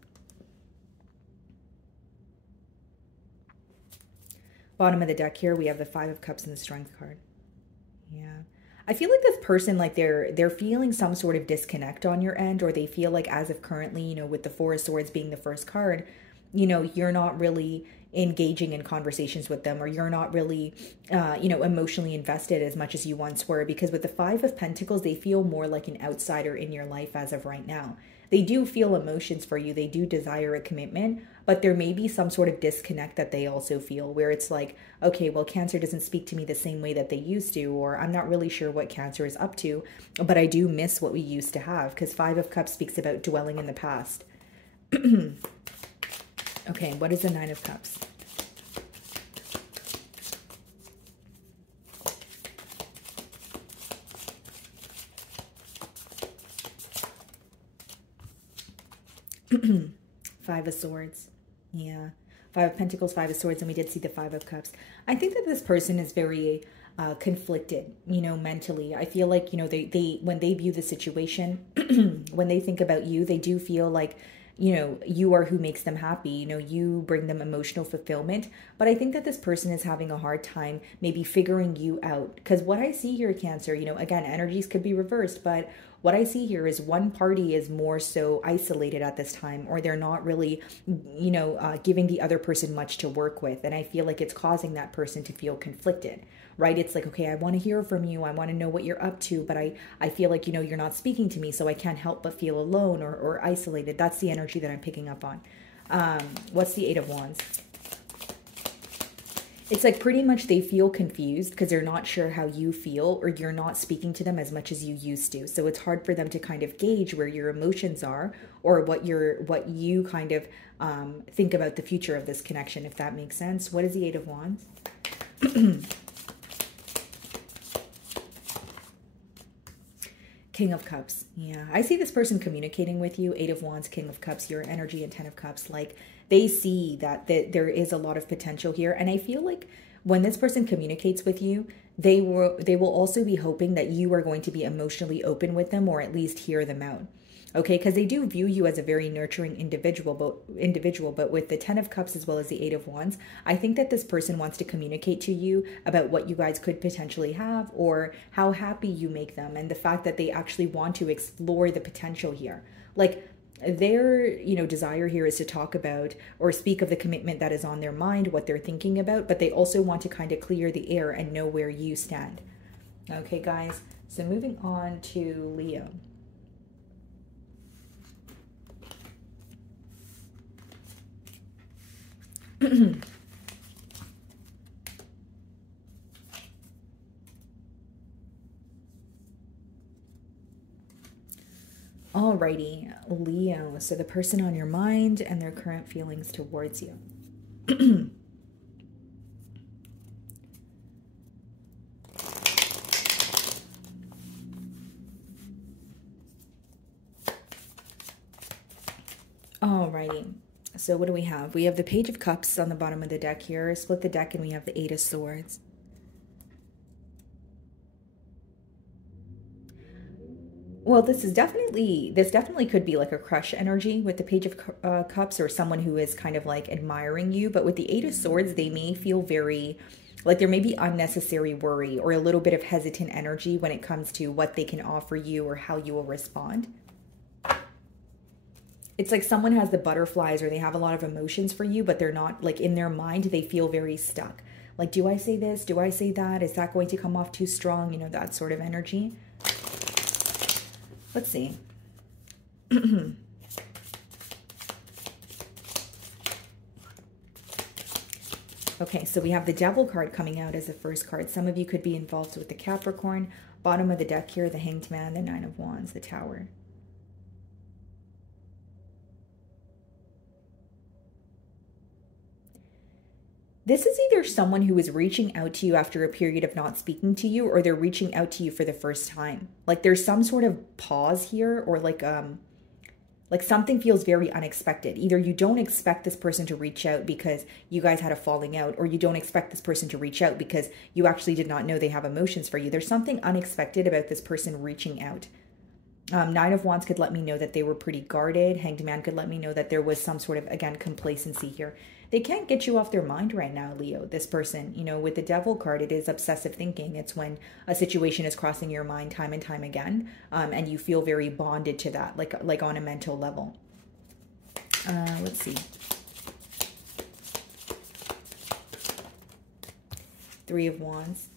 Bottom of the deck here, we have the Five of Cups and the Strength card. Yeah. I feel like this person, like they're feeling some sort of disconnect on your end, or they feel like as of currently, with the Four of Swords being the first card, you're not really engaging in conversations with them, or you're not really, emotionally invested as much as you once were, because with the Five of Pentacles, they feel more like an outsider in your life as of right now. They do feel emotions for you. They do desire a commitment, but there may be some sort of disconnect that they also feel, where it's like, okay, well, Cancer doesn't speak to me the same way that they used to, or I'm not really sure what Cancer is up to, but I do miss what we used to have, because Five of Cups speaks about dwelling in the past. Okay, what is the Nine of Cups? Five of Swords. Yeah. Five of Pentacles, Five of Swords, and we did see the Five of Cups. I think that this person is very conflicted, mentally. I feel like, they when they view the situation, when they think about you, they do feel like, you are who makes them happy. You bring them emotional fulfillment. But I think that this person is having a hard time maybe figuring you out. Because what I see here, Cancer, again, energies could be reversed, but what I see here is one party is more so isolated at this time, or they're not really, giving the other person much to work with. And I feel like it's causing that person to feel conflicted, right? It's like, okay, I want to hear from you. I want to know what you're up to, but I feel like, you're not speaking to me, so I can't help but feel alone or isolated. That's the energy that I'm picking up on. What's the Eight of Wands? It's like pretty much they feel confused because they're not sure how you feel, or you're not speaking to them as much as you used to. So it's hard for them to kind of gauge where your emotions are, or what you kind of think about the future of this connection, if that makes sense. What is the Eight of Wands? King of Cups. Yeah, I see this person communicating with you. Eight of Wands, King of Cups, your energy, and Ten of Cups. Like, they see that there is a lot of potential here. And I feel like when this person communicates with you, they will also be hoping that you are going to be emotionally open with them, or at least hear them out. Okay, because they do view you as a very nurturing individual, but with the Ten of Cups as well as the Eight of Wands, I think that this person wants to communicate to you about what you guys could potentially have, or how happy you make them, and the fact that they actually want to explore the potential here. Like, their desire here is to talk about or speak of the commitment that is on their mind, what they're thinking about, but they also want to kind of clear the air and know where you stand. Okay, guys, so moving on to Leo. Alrighty, Leo. So the person on your mind and their current feelings towards you. Alrighty. So what do we have? We have the Page of Cups on the bottom of the deck here. Split the deck and we have the Eight of Swords. Well, this definitely could be like a crush energy with the Page of Cups, or someone who is kind of like admiring you. But with the Eight of Swords, they may feel very, like there may be unnecessary worry or a little bit of hesitant energy when it comes to what they can offer you or how you will respond. It's like someone has the butterflies, or they have a lot of emotions for you, but they're not, like, in their mind, they feel very stuck. Like, do I say this? Do I say that? Is that going to come off too strong? That sort of energy. Let's see. Okay, so we have the Devil card coming out as the first card. Some of you could be involved with the Capricorn. Bottom of the deck here, the Hanged Man, the Nine of Wands, the Tower. This is either someone who is reaching out to you after a period of not speaking to you, or they're reaching out to you for the first time. Like there's some sort of pause here, or like something feels very unexpected. Either you don't expect this person to reach out because you guys had a falling out, or you don't expect this person to reach out because you actually did not know they have emotions for you. There's something unexpected about this person reaching out. Nine of Wands could let me know that they were pretty guarded. Hanged Man could let me know that there was some sort of, again, complacency here. They can't get you off their mind right now, Leo, this person. You know, with the Devil card, it is obsessive thinking. It's when a situation is crossing your mind time and time again, and you feel very bonded to that, like on a mental level. Let's see. Three of Wands.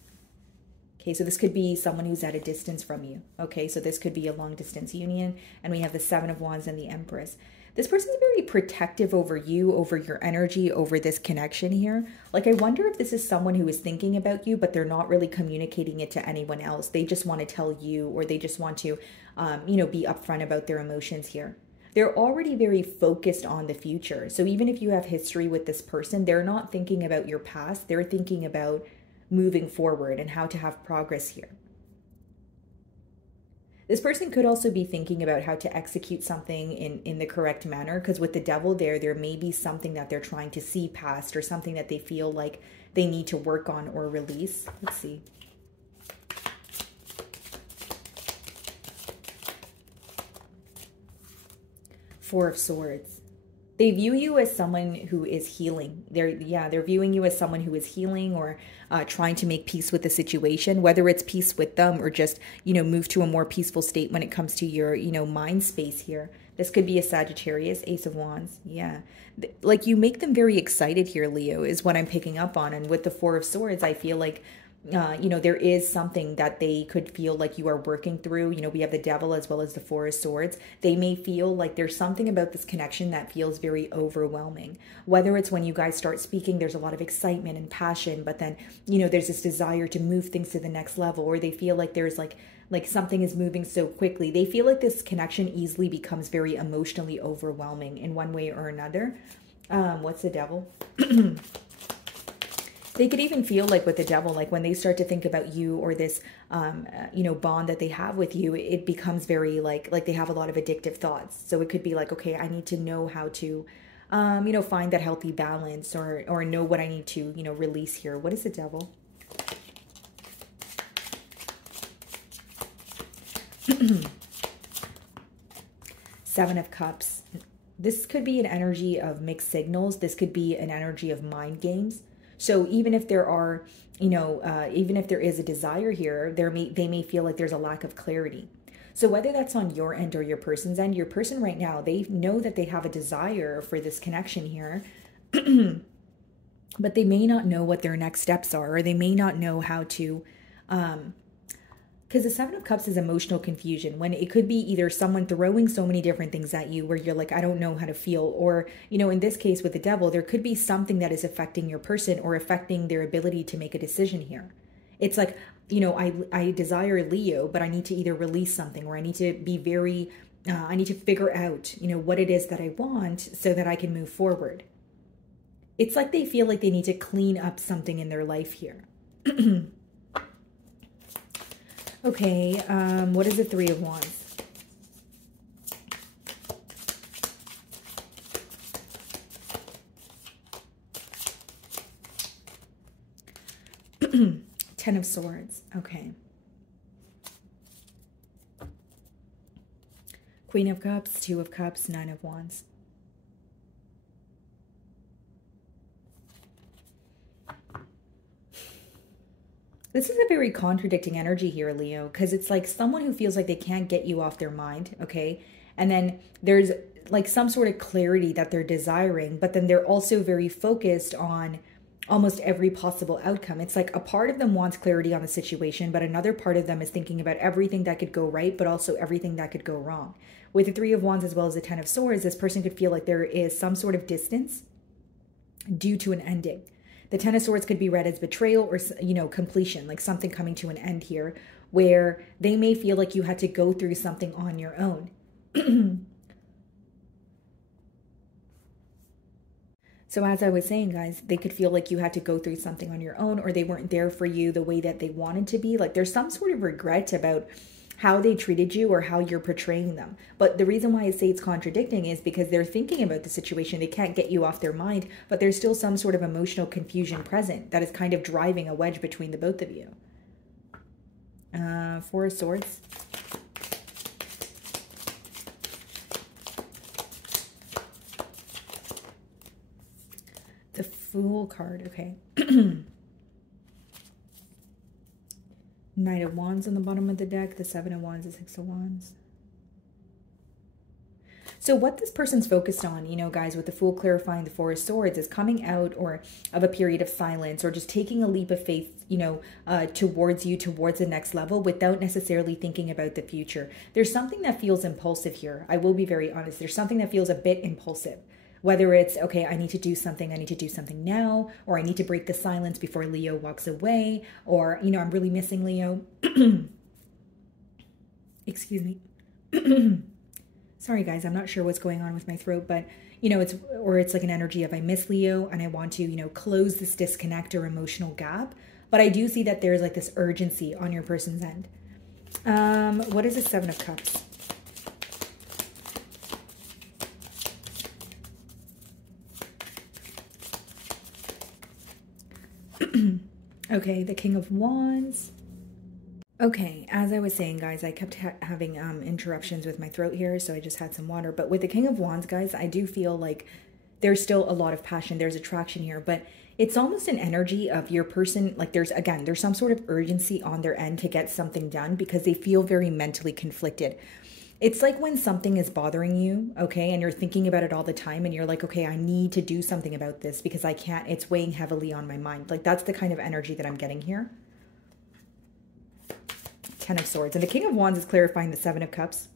Okay, so this could be someone who's at a distance from you. Okay, so this could be a long distance union. And we have the Seven of Wands and the Empress. This person's very protective over you, over your energy, over this connection here. Like, I wonder if this is someone who is thinking about you, but they're not really communicating it to anyone else. They just want to tell you, or they just want to, you know, be upfront about their emotions here. They're already very focused on the future. So even if you have history with this person, they're not thinking about your past. They're thinking about moving forward and how to have progress here. This person could also be thinking about how to execute something in the correct manner, because with the Devil there may be something that they're trying to see past, or something that they feel like they need to work on or release. Let's see. Four of Swords. They view you as someone who is healing. They're viewing you as someone who is healing, or trying to make peace with the situation, whether it's peace with them or just, you know, move to a more peaceful state when it comes to your, you know, mind space here. This could be a Sagittarius, Ace of Wands. Yeah. Like, you make them very excited here, Leo, is what I'm picking up on. And with the Four of Swords, I feel like, you know, there is something that they could feel like you are working through. You know, we have the Devil as well as the Four of Swords. They may feel like there's something about this connection that feels very overwhelming. Whether it's when you guys start speaking, there's a lot of excitement and passion, but then, you know, there's this desire to move things to the next level, or they feel like there's like something is moving so quickly. They feel like this connection easily becomes very emotionally overwhelming in one way or another. What's the Devil? They could even feel like with the Devil, like when they start to think about you, or this, you know, bond that they have with you, it becomes very like they have a lot of addictive thoughts. So it could be like, okay, I need to know how to, you know, find that healthy balance, or know what I need to, you know, release here. What is the Devil? Seven of Cups. This could be an energy of mixed signals. This could be an energy of mind games. So even if there are, you know, even if there is a desire here, they may feel like there's a lack of clarity. So whether that's on your end or your person's end, your person right now, they know that they have a desire for this connection here, but they may not know what their next steps are, or they may not know how to, because the Seven of Cups is emotional confusion, when it could be either someone throwing so many different things at you where you're like, I don't know how to feel. Or, you know, in this case with the Devil, there could be something that is affecting your person, or affecting their ability to make a decision here. It's like, you know, I desire Leo, but I need to either release something, or I need to be very, I need to figure out, you know, what it is that I want so that I can move forward. It's like they feel like they need to clean up something in their life here. Okay, what is the Three of Wands? Ten of Swords. Okay. Queen of Cups, Two of Cups, Nine of Wands. This is a very contradicting energy here, Leo, because it's like someone who feels like they can't get you off their mind, okay? And then there's like some sort of clarity that they're desiring, but then they're also very focused on almost every possible outcome. It's like a part of them wants clarity on the situation, but another part of them is thinking about everything that could go right, but also everything that could go wrong. With the Three of Wands as well as the Ten of Swords, this person could feel like there is some sort of distance due to an ending. The Ten of Swords could be read as betrayal or, you know, completion, like something coming to an end here, where they may feel like you had to go through something on your own. So as I was saying, guys, they could feel like you had to go through something on your own, or they weren't there for you the way that they wanted to be. Like there's some sort of regret about how they treated you or how you're portraying them. But the reason why I say it's contradicting is because they're thinking about the situation. They can't get you off their mind, but there's still some sort of emotional confusion present that is kind of driving a wedge between the both of you. Four of Swords. The Fool card, okay. Knight of Wands on the bottom of the deck, the Seven of Wands, the Six of Wands. So what this person's focused on, you know, guys, with the Fool clarifying the Four of Swords, is coming out or of a period of silence or just taking a leap of faith, you know, towards you, towards the next level without necessarily thinking about the future. There's something that feels impulsive here. I will be very honest. There's something that feels a bit impulsive. Whether it's, okay, I need to do something now, or I need to break the silence before Leo walks away, or, you know, I'm really missing Leo. Excuse me. Sorry, guys, I'm not sure what's going on with my throat, but, you know, it's like an energy of I miss Leo and I want to, you know, close this disconnect or emotional gap. But I do see that there's like this urgency on your person's end. What is the Seven of Cups? Okay, the King of Wands. Okay, as I was saying, guys, I kept having interruptions with my throat here, so I just had some water. But with the King of Wands, guys, I do feel like there's still a lot of passion. There's attraction here, but it's almost an energy of your person. Like there's some sort of urgency on their end to get something done because they feel very mentally conflicted. It's like when something is bothering you, okay, and you're thinking about it all the time and you're like, okay, I need to do something about this because I can't, it's weighing heavily on my mind. Like that's the kind of energy that I'm getting here. Ten of Swords. And the King of Wands is clarifying the Seven of Cups.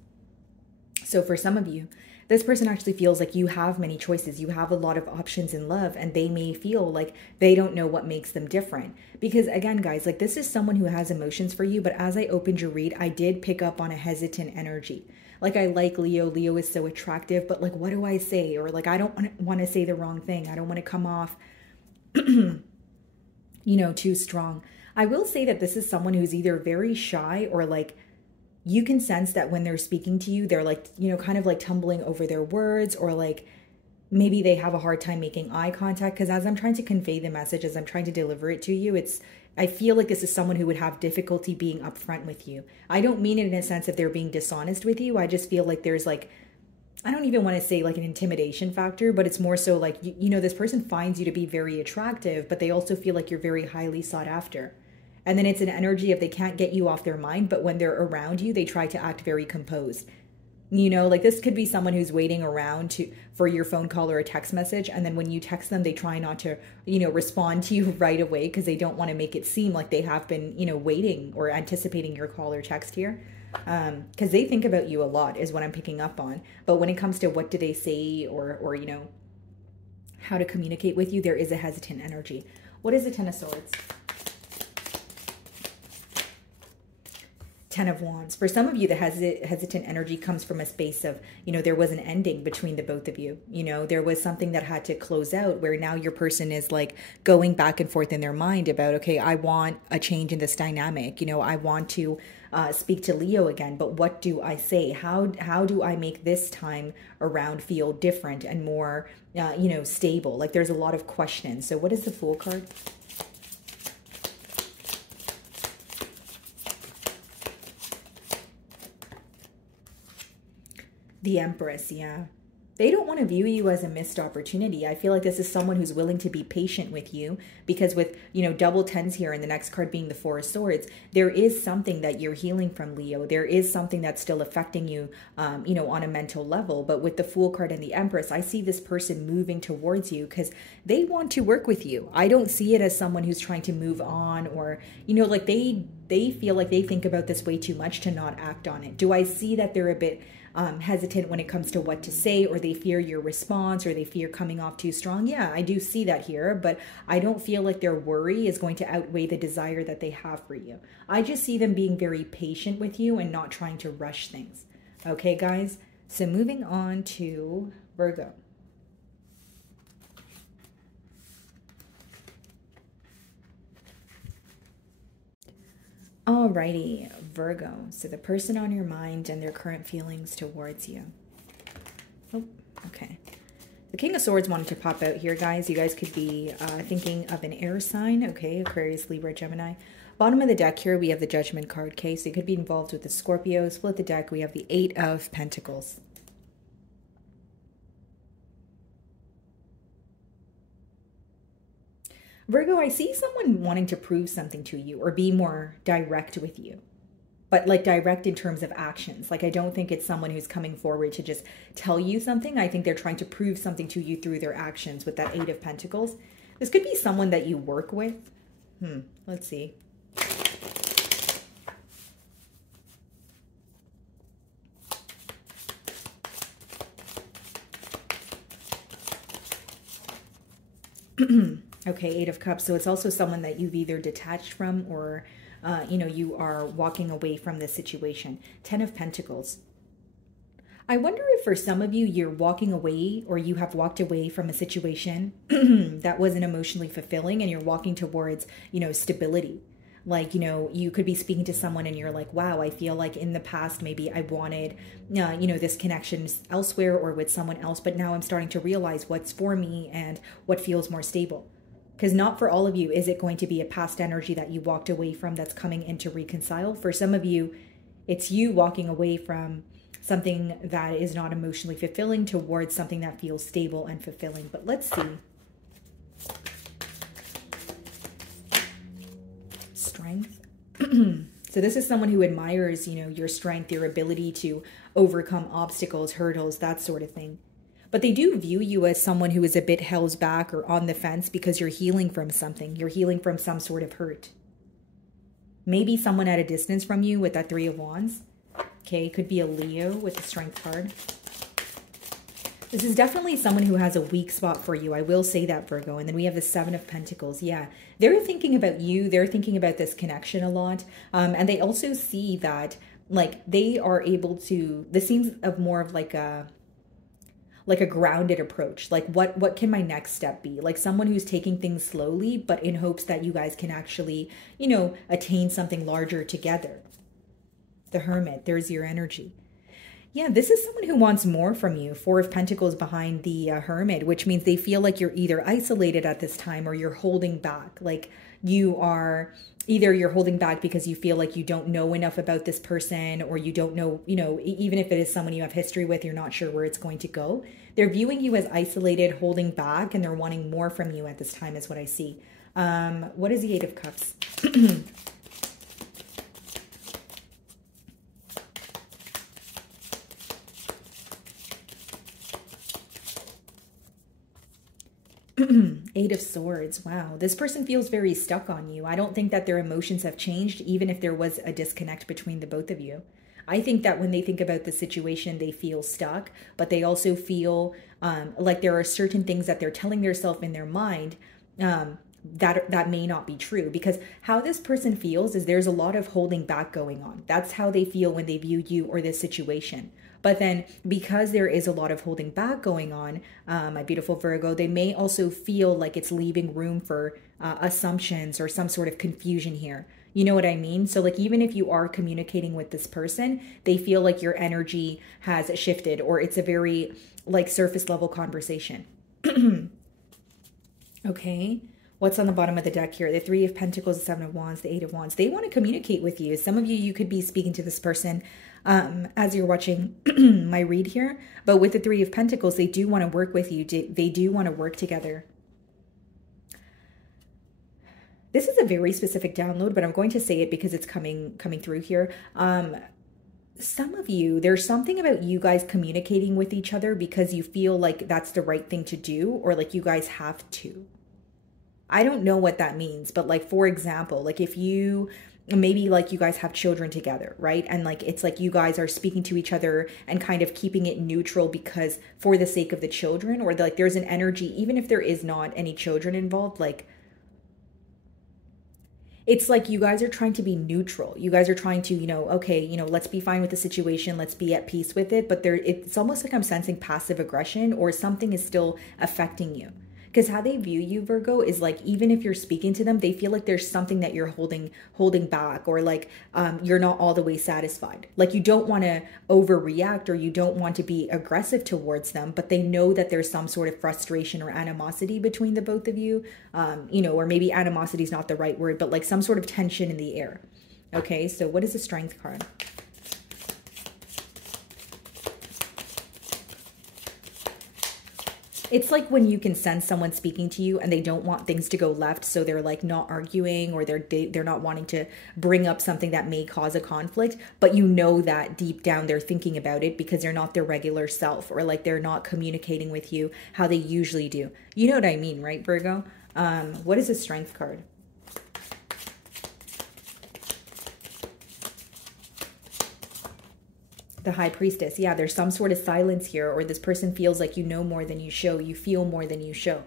So for some of you, this person actually feels like you have many choices. You have a lot of options in love, and they may feel like they don't know what makes them different. Because again, guys, like this is someone who has emotions for you, but as I opened your read, I did pick up on a hesitant energy. Like I like Leo. Leo is so attractive, but like, what do I say? Or like, I don't want to say the wrong thing. I don't want to come off, you know, too strong. I will say that this is someone who's either very shy or like, you can sense that when they're speaking to you, they're like, you know, kind of like tumbling over their words, or like maybe they have a hard time making eye contact. Because as I'm trying to convey the message, as I'm trying to deliver it to you, I feel like this is someone who would have difficulty being upfront with you. I don't mean it in a sense of they're being dishonest with you. I just feel like there's like, I don't even want to say like an intimidation factor, but it's more so like, you know, this person finds you to be very attractive, but they also feel like you're very highly sought after. And then it's an energy of they can't get you off their mind, but when they're around you, they try to act very composed. You know, like this could be someone who's waiting around for your phone call or a text message. And then when you text them, they try not to, you know, respond to you right away because they don't want to make it seem like they have been, you know, waiting or anticipating your call or text here. Because they think about you a lot is what I'm picking up on. But when it comes to what do they say or, you know, how to communicate with you, there is a hesitant energy. What is the Ten of Swords? Ten of Wands. For some of you, the hesitant energy comes from a space of, you know, there was an ending between the both of you. You know, there was something that had to close out where now your person is like going back and forth in their mind about, okay, I want a change in this dynamic. You know, I want to speak to Leo again, but what do I say? How do I make this time around feel different and more, you know, stable? Like there's a lot of questions. So what is the Fool card? The Empress, yeah. They don't want to view you as a missed opportunity. I feel like this is someone who's willing to be patient with you because with, you know, double tens here and the next card being the Four of Swords, there is something that you're healing from, Leo. There is something that's still affecting you, you know, on a mental level. But with the Fool card and the Empress, I see this person moving towards you because they want to work with you. I don't see it as someone who's trying to move on or, you know, like they they feel like they think about this way too much to not act on it. Do I see that they're a bit hesitant when it comes to what to say, or they fear your response, or they fear coming off too strong? Yeah, I do see that here, but I don't feel like their worry is going to outweigh the desire that they have for you. I just see them being very patient with you and not trying to rush things. Okay, guys? So moving on to Virgo. Alrighty, Virgo. So the person on your mind and their current feelings towards you. Oh, okay. The King of Swords wanted to pop out here, guys. You guys could be thinking of an air sign. Okay, Aquarius, Libra, Gemini. Bottom of the deck here, we have the Judgment card. Okay, so you could be involved with the Scorpio. Split the deck, we have the Eight of Pentacles. Virgo, I see someone wanting to prove something to you or be more direct with you, but like direct in terms of actions. Like, I don't think it's someone who's coming forward to just tell you something. I think they're trying to prove something to you through their actions with that Eight of Pentacles. This could be someone that you work with. Let's see. Okay, Eight of Cups. So it's also someone that you've either detached from, or, you know, you are walking away from this situation. 10 of Pentacles. I wonder if for some of you, you're walking away, or you have walked away from a situation that wasn't emotionally fulfilling, and you're walking towards, you know, stability. Like, you know, you could be speaking to someone and you're like, wow, I feel like in the past, maybe I wanted, you know, this connection elsewhere or with someone else, but now I'm starting to realize what's for me and what feels more stable. Because not for all of you is it going to be a past energy that you walked away from that's coming in to reconcile. For some of you, it's you walking away from something that is not emotionally fulfilling towards something that feels stable and fulfilling. But let's see. Strength. So this is someone who admires, you know, your strength, your ability to overcome obstacles, hurdles, that sort of thing. But they do view you as someone who is a bit held back or on the fence because you're healing from something. You're healing from some sort of hurt. Maybe someone at a distance from you with that Three of Wands. Okay, could be a Leo with the Strength card. This is definitely someone who has a weak spot for you. I will say that, Virgo. And then we have the Seven of Pentacles. Yeah, they're thinking about you. They're thinking about this connection a lot. And they also see that, like, they are able to, this seems of more of like a grounded approach. Like, what can my next step be? Like someone who's taking things slowly, but in hopes that you guys can actually, you know, attain something larger together. The Hermit, there's your energy. Yeah, this is someone who wants more from you. Four of Pentacles behind the Hermit, which means they feel like you're either isolated at this time or you're holding back. Like you are, either you're holding back because you feel like you don't know enough about this person, or you don't know, you know, even if it is someone you have history with, you're not sure where it's going to go. They're viewing you as isolated, holding back, and they're wanting more from you at this time is what I see. What is the Eight of Cups? Eight of Swords. Wow. This person feels very stuck on you. I don't think that their emotions have changed, even if there was a disconnect between the both of you. I think that when they think about the situation, they feel stuck, but they also feel like there are certain things that they're telling themselves in their mind that may not be true. Because how this person feels is there's a lot of holding back going on. That's how they feel when they view you or this situation. But then because there is a lot of holding back going on, my beautiful Virgo, they may also feel like it's leaving room for assumptions or some sort of confusion here. You know what I mean? So like, even if you are communicating with this person, they feel like your energy has shifted, or it's a very like surface level conversation. Okay. What's on the bottom of the deck here? The Three of Pentacles, the Seven of Wands, the Eight of Wands. They want to communicate with you. Some of you, you could be speaking to this person as you're watching my read here. But with the Three of Pentacles, they do want to work with you. They do want to work together. This is a very specific download, but I'm going to say it because it's coming through here. Some of you, there's something about you guys communicating with each other because you feel like that's the right thing to do, or like you guys have to. I don't know what that means, but like, for example, like if you maybe like you guys have children together, right? And like it's like you guys are speaking to each other and kind of keeping it neutral because for the sake of the children, or like there's an energy, even if there is not any children involved, like it's like you guys are trying to be neutral. You guys are trying to, okay, let's be fine with the situation. Let's be at peace with it. But it's almost like I'm sensing passive aggression, or something is still affecting you. Because how they view you, Virgo, is like, even if you're speaking to them, they feel like there's something that you're holding back, or like you're not all the way satisfied. Like you don't want to overreact, or you don't want to be aggressive towards them, but they know that there's some sort of frustration or animosity between the both of you, or maybe animosity is not the right word, but like some sort of tension in the air. Okay, so what is the Strength card? It's like when you can sense someone speaking to you and they don't want things to go left, so they're like not arguing, or they're not wanting to bring up something that may cause a conflict, but you know that deep down they're thinking about it because they're not their regular self, or like they're not communicating with you how they usually do. You know what I mean, right, Virgo? What is a Strength card? The High Priestess. Yeah, there's some sort of silence here, or this person feels like you know more than you show. You feel more than you show.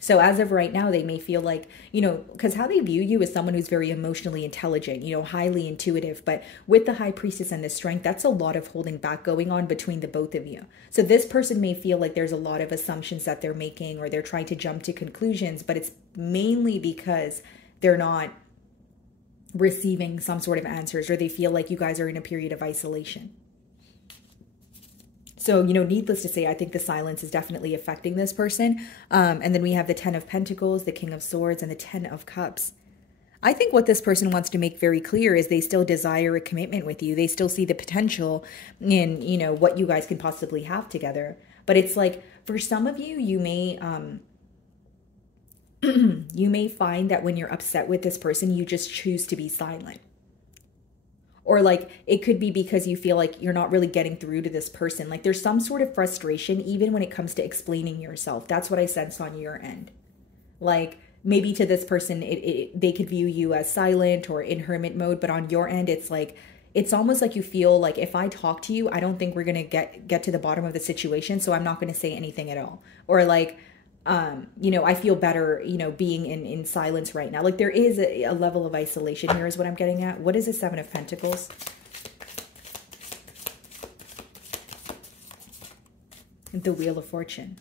So as of right now, they may feel like, because how they view you is someone who's very emotionally intelligent, highly intuitive. But with the High Priestess and the Strength, that's a lot of holding back going on between the both of you. So this person may feel like there's a lot of assumptions that they're making, or they're trying to jump to conclusions, but it's mainly because they're not receiving some sort of answers, or they feel like you guys are in a period of isolation. So, needless to say, I think the silence is definitely affecting this person. And then we have the 10 of Pentacles, the King of Swords, and the 10 of Cups. I think what this person wants to make very clear is they still desire a commitment with you. They still see the potential in, what you guys can possibly have together. But it's like, for some of you, you may you may find that when you're upset with this person, you just choose to be silent. Or like it could be because you feel like you're not really getting through to this person. Like there's some sort of frustration even when it comes to explaining yourself. That's what I sense on your end. Like maybe to this person, they could view you as silent or in hermit mode. But on your end, it's like, it's almost like you feel like if I talk to you, I don't think we're going to get to the bottom of the situation. So I'm not going to say anything at all. Or like, I feel better, being in silence right now. Like there is a level of isolation here is what I'm getting at. What is the 7 of Pentacles? The Wheel of Fortune.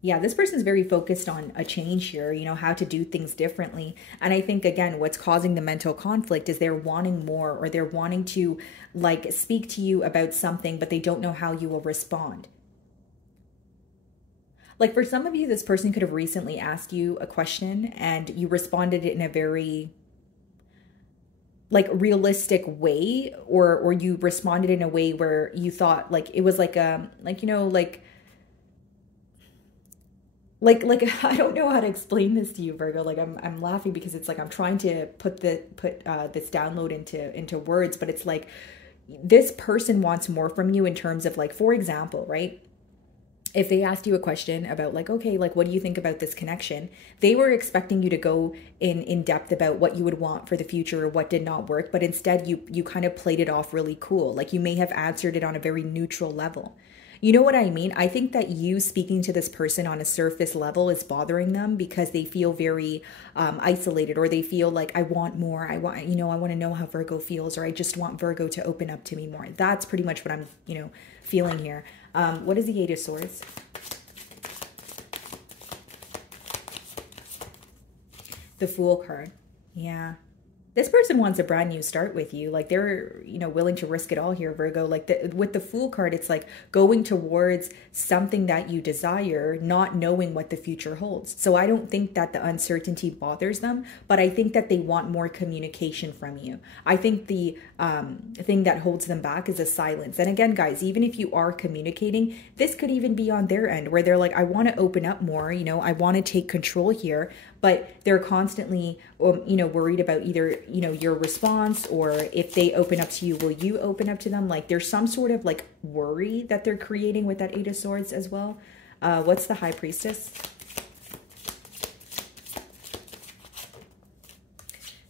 Yeah, this person's very focused on a change here, how to do things differently. And I think, again, what's causing the mental conflict is they're wanting more, or they're wanting to like speak to you about something, but they don't know how you will respond. Like for some of you, this person could have recently asked you a question and you responded in a very like realistic way, or you responded in a way where you thought like it was like I don't know how to explain this to you, Virgo. Like I'm laughing because it's like I'm trying to put this download into words, but it's like this person wants more from you in terms of like, for example, right? If they asked you a question about like, okay, like, what do you think about this connection? They were expecting you to go in depth about what you would want for the future or what did not work. But instead you kind of played it off really cool. Like you may have answered it on a very neutral level. You know what I mean? I think that you speaking to this person on a surface level is bothering them because they feel very isolated, or they feel like I want more. I want to know how Virgo feels, or I just want Virgo to open up to me more. That's pretty much what I'm, feeling here. What is the 8 of Swords? The Fool card. Yeah. This person wants a brand new start with you. Like they're, willing to risk it all here, Virgo. Like with the Fool card, it's like going towards something that you desire, not knowing what the future holds. So I don't think that the uncertainty bothers them, but I think that they want more communication from you. I think the thing that holds them back is a silence. And again, guys, even if you are communicating, this could even be on their end where they're like, I want to open up more, I want to take control here, but they're constantly, worried about either, your response, or if they open up to you, will you open up to them? Like there's some sort of like worry that they're creating with that 8 of Swords as well. What's the High Priestess?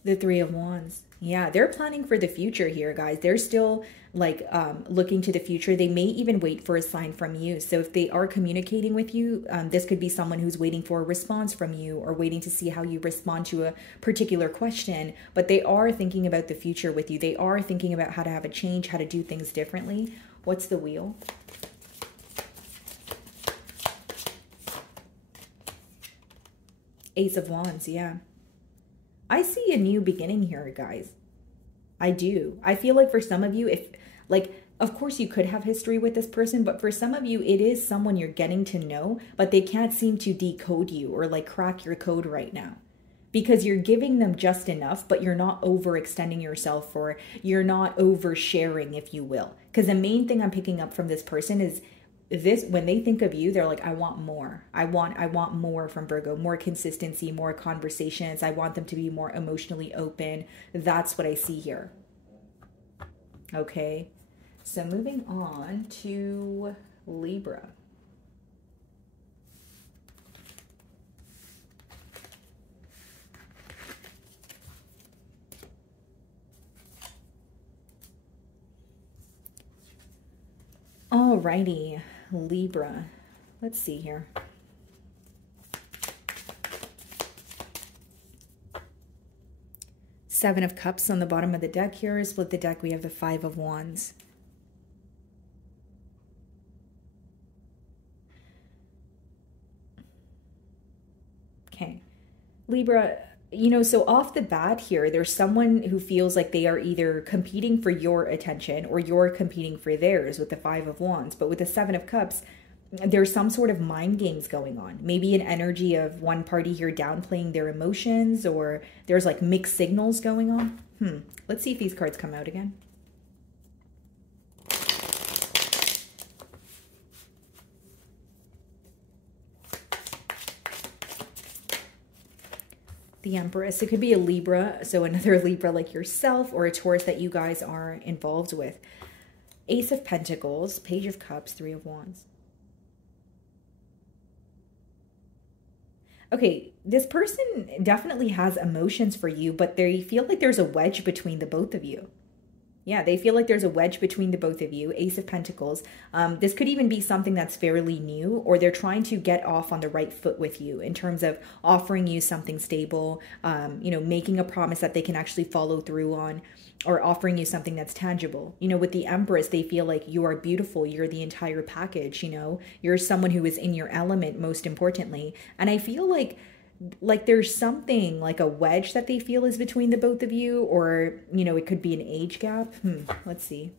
The 3 of Wands. Yeah, they're planning for the future here, guys. They're still like looking to the future. They may even wait for a sign from you. So if they are communicating with you, this could be someone who's waiting for a response from you or waiting to see how you respond to a particular question. But they are thinking about the future with you. They are thinking about how to have a change, how to do things differently. What's the wheel? Ace of Wands, yeah. I see a new beginning here, guys. I do. I feel like for some of you, if like, of course you could have history with this person, but for some of you, it is someone you're getting to know, but they can't seem to decode you or like crack your code right now because you're giving them just enough, but you're not overextending yourself or you're not oversharing, if you will. Because the main thing I'm picking up from this person is this: when they think of you, they're like, I want more. I want more from Virgo, more consistency, more conversations. I want them to be more emotionally open. That's what I see here. Okay. So moving on to Libra. Alrighty. Libra. Let's see here. Seven of Cups on the bottom of the deck here. Split the deck. We have the Five of Wands. Okay. Libra, you know, so off the bat here, there's someone who feels like they are either competing for your attention or you're competing for theirs with the Five of Wands. But with the Seven of Cups, there's some sort of mind games going on. Maybe an energy of one party here downplaying their emotions, or there's like mixed signals going on. Let's see if these cards come out again. The Empress. It could be a Libra, so another Libra like yourself, or a Taurus that you guys are involved with. Ace of Pentacles, Page of Cups, Three of Wands. Okay, this person definitely has emotions for you, but they feel like there's a wedge between the both of you. Yeah, they feel like there's a wedge between the both of you. Ace of Pentacles. This could even be something that's fairly new, or they're trying to get off on the right foot with you in terms of offering you something stable, you know, making a promise that they can actually follow through on, or offering you something that's tangible. You know, with the Empress, they feel like you are beautiful. You're the entire package, you know. You're someone who is in your element, most importantly. And I feel like there's something like a wedge that they feel is between the both of you, or, you know, it could be an age gap. Let's see.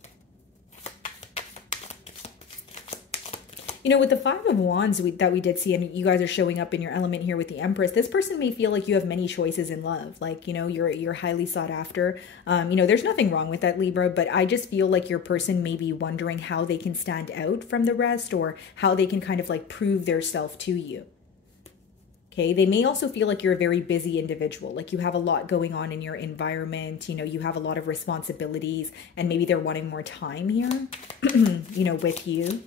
You know, with the Five of Wands that we did see, and you guys are showing up in your element here with the Empress, this person may feel like you have many choices in love. Like, you know, you're highly sought after. You know, there's nothing wrong with that, Libra, but I just feel like your person may be wondering how they can stand out from the rest, or how they can kind of like prove their self to you. Okay, they may also feel like you're a very busy individual, like you have a lot going on in your environment, you know, you have a lot of responsibilities, and maybe they're wanting more time here, you know, with you.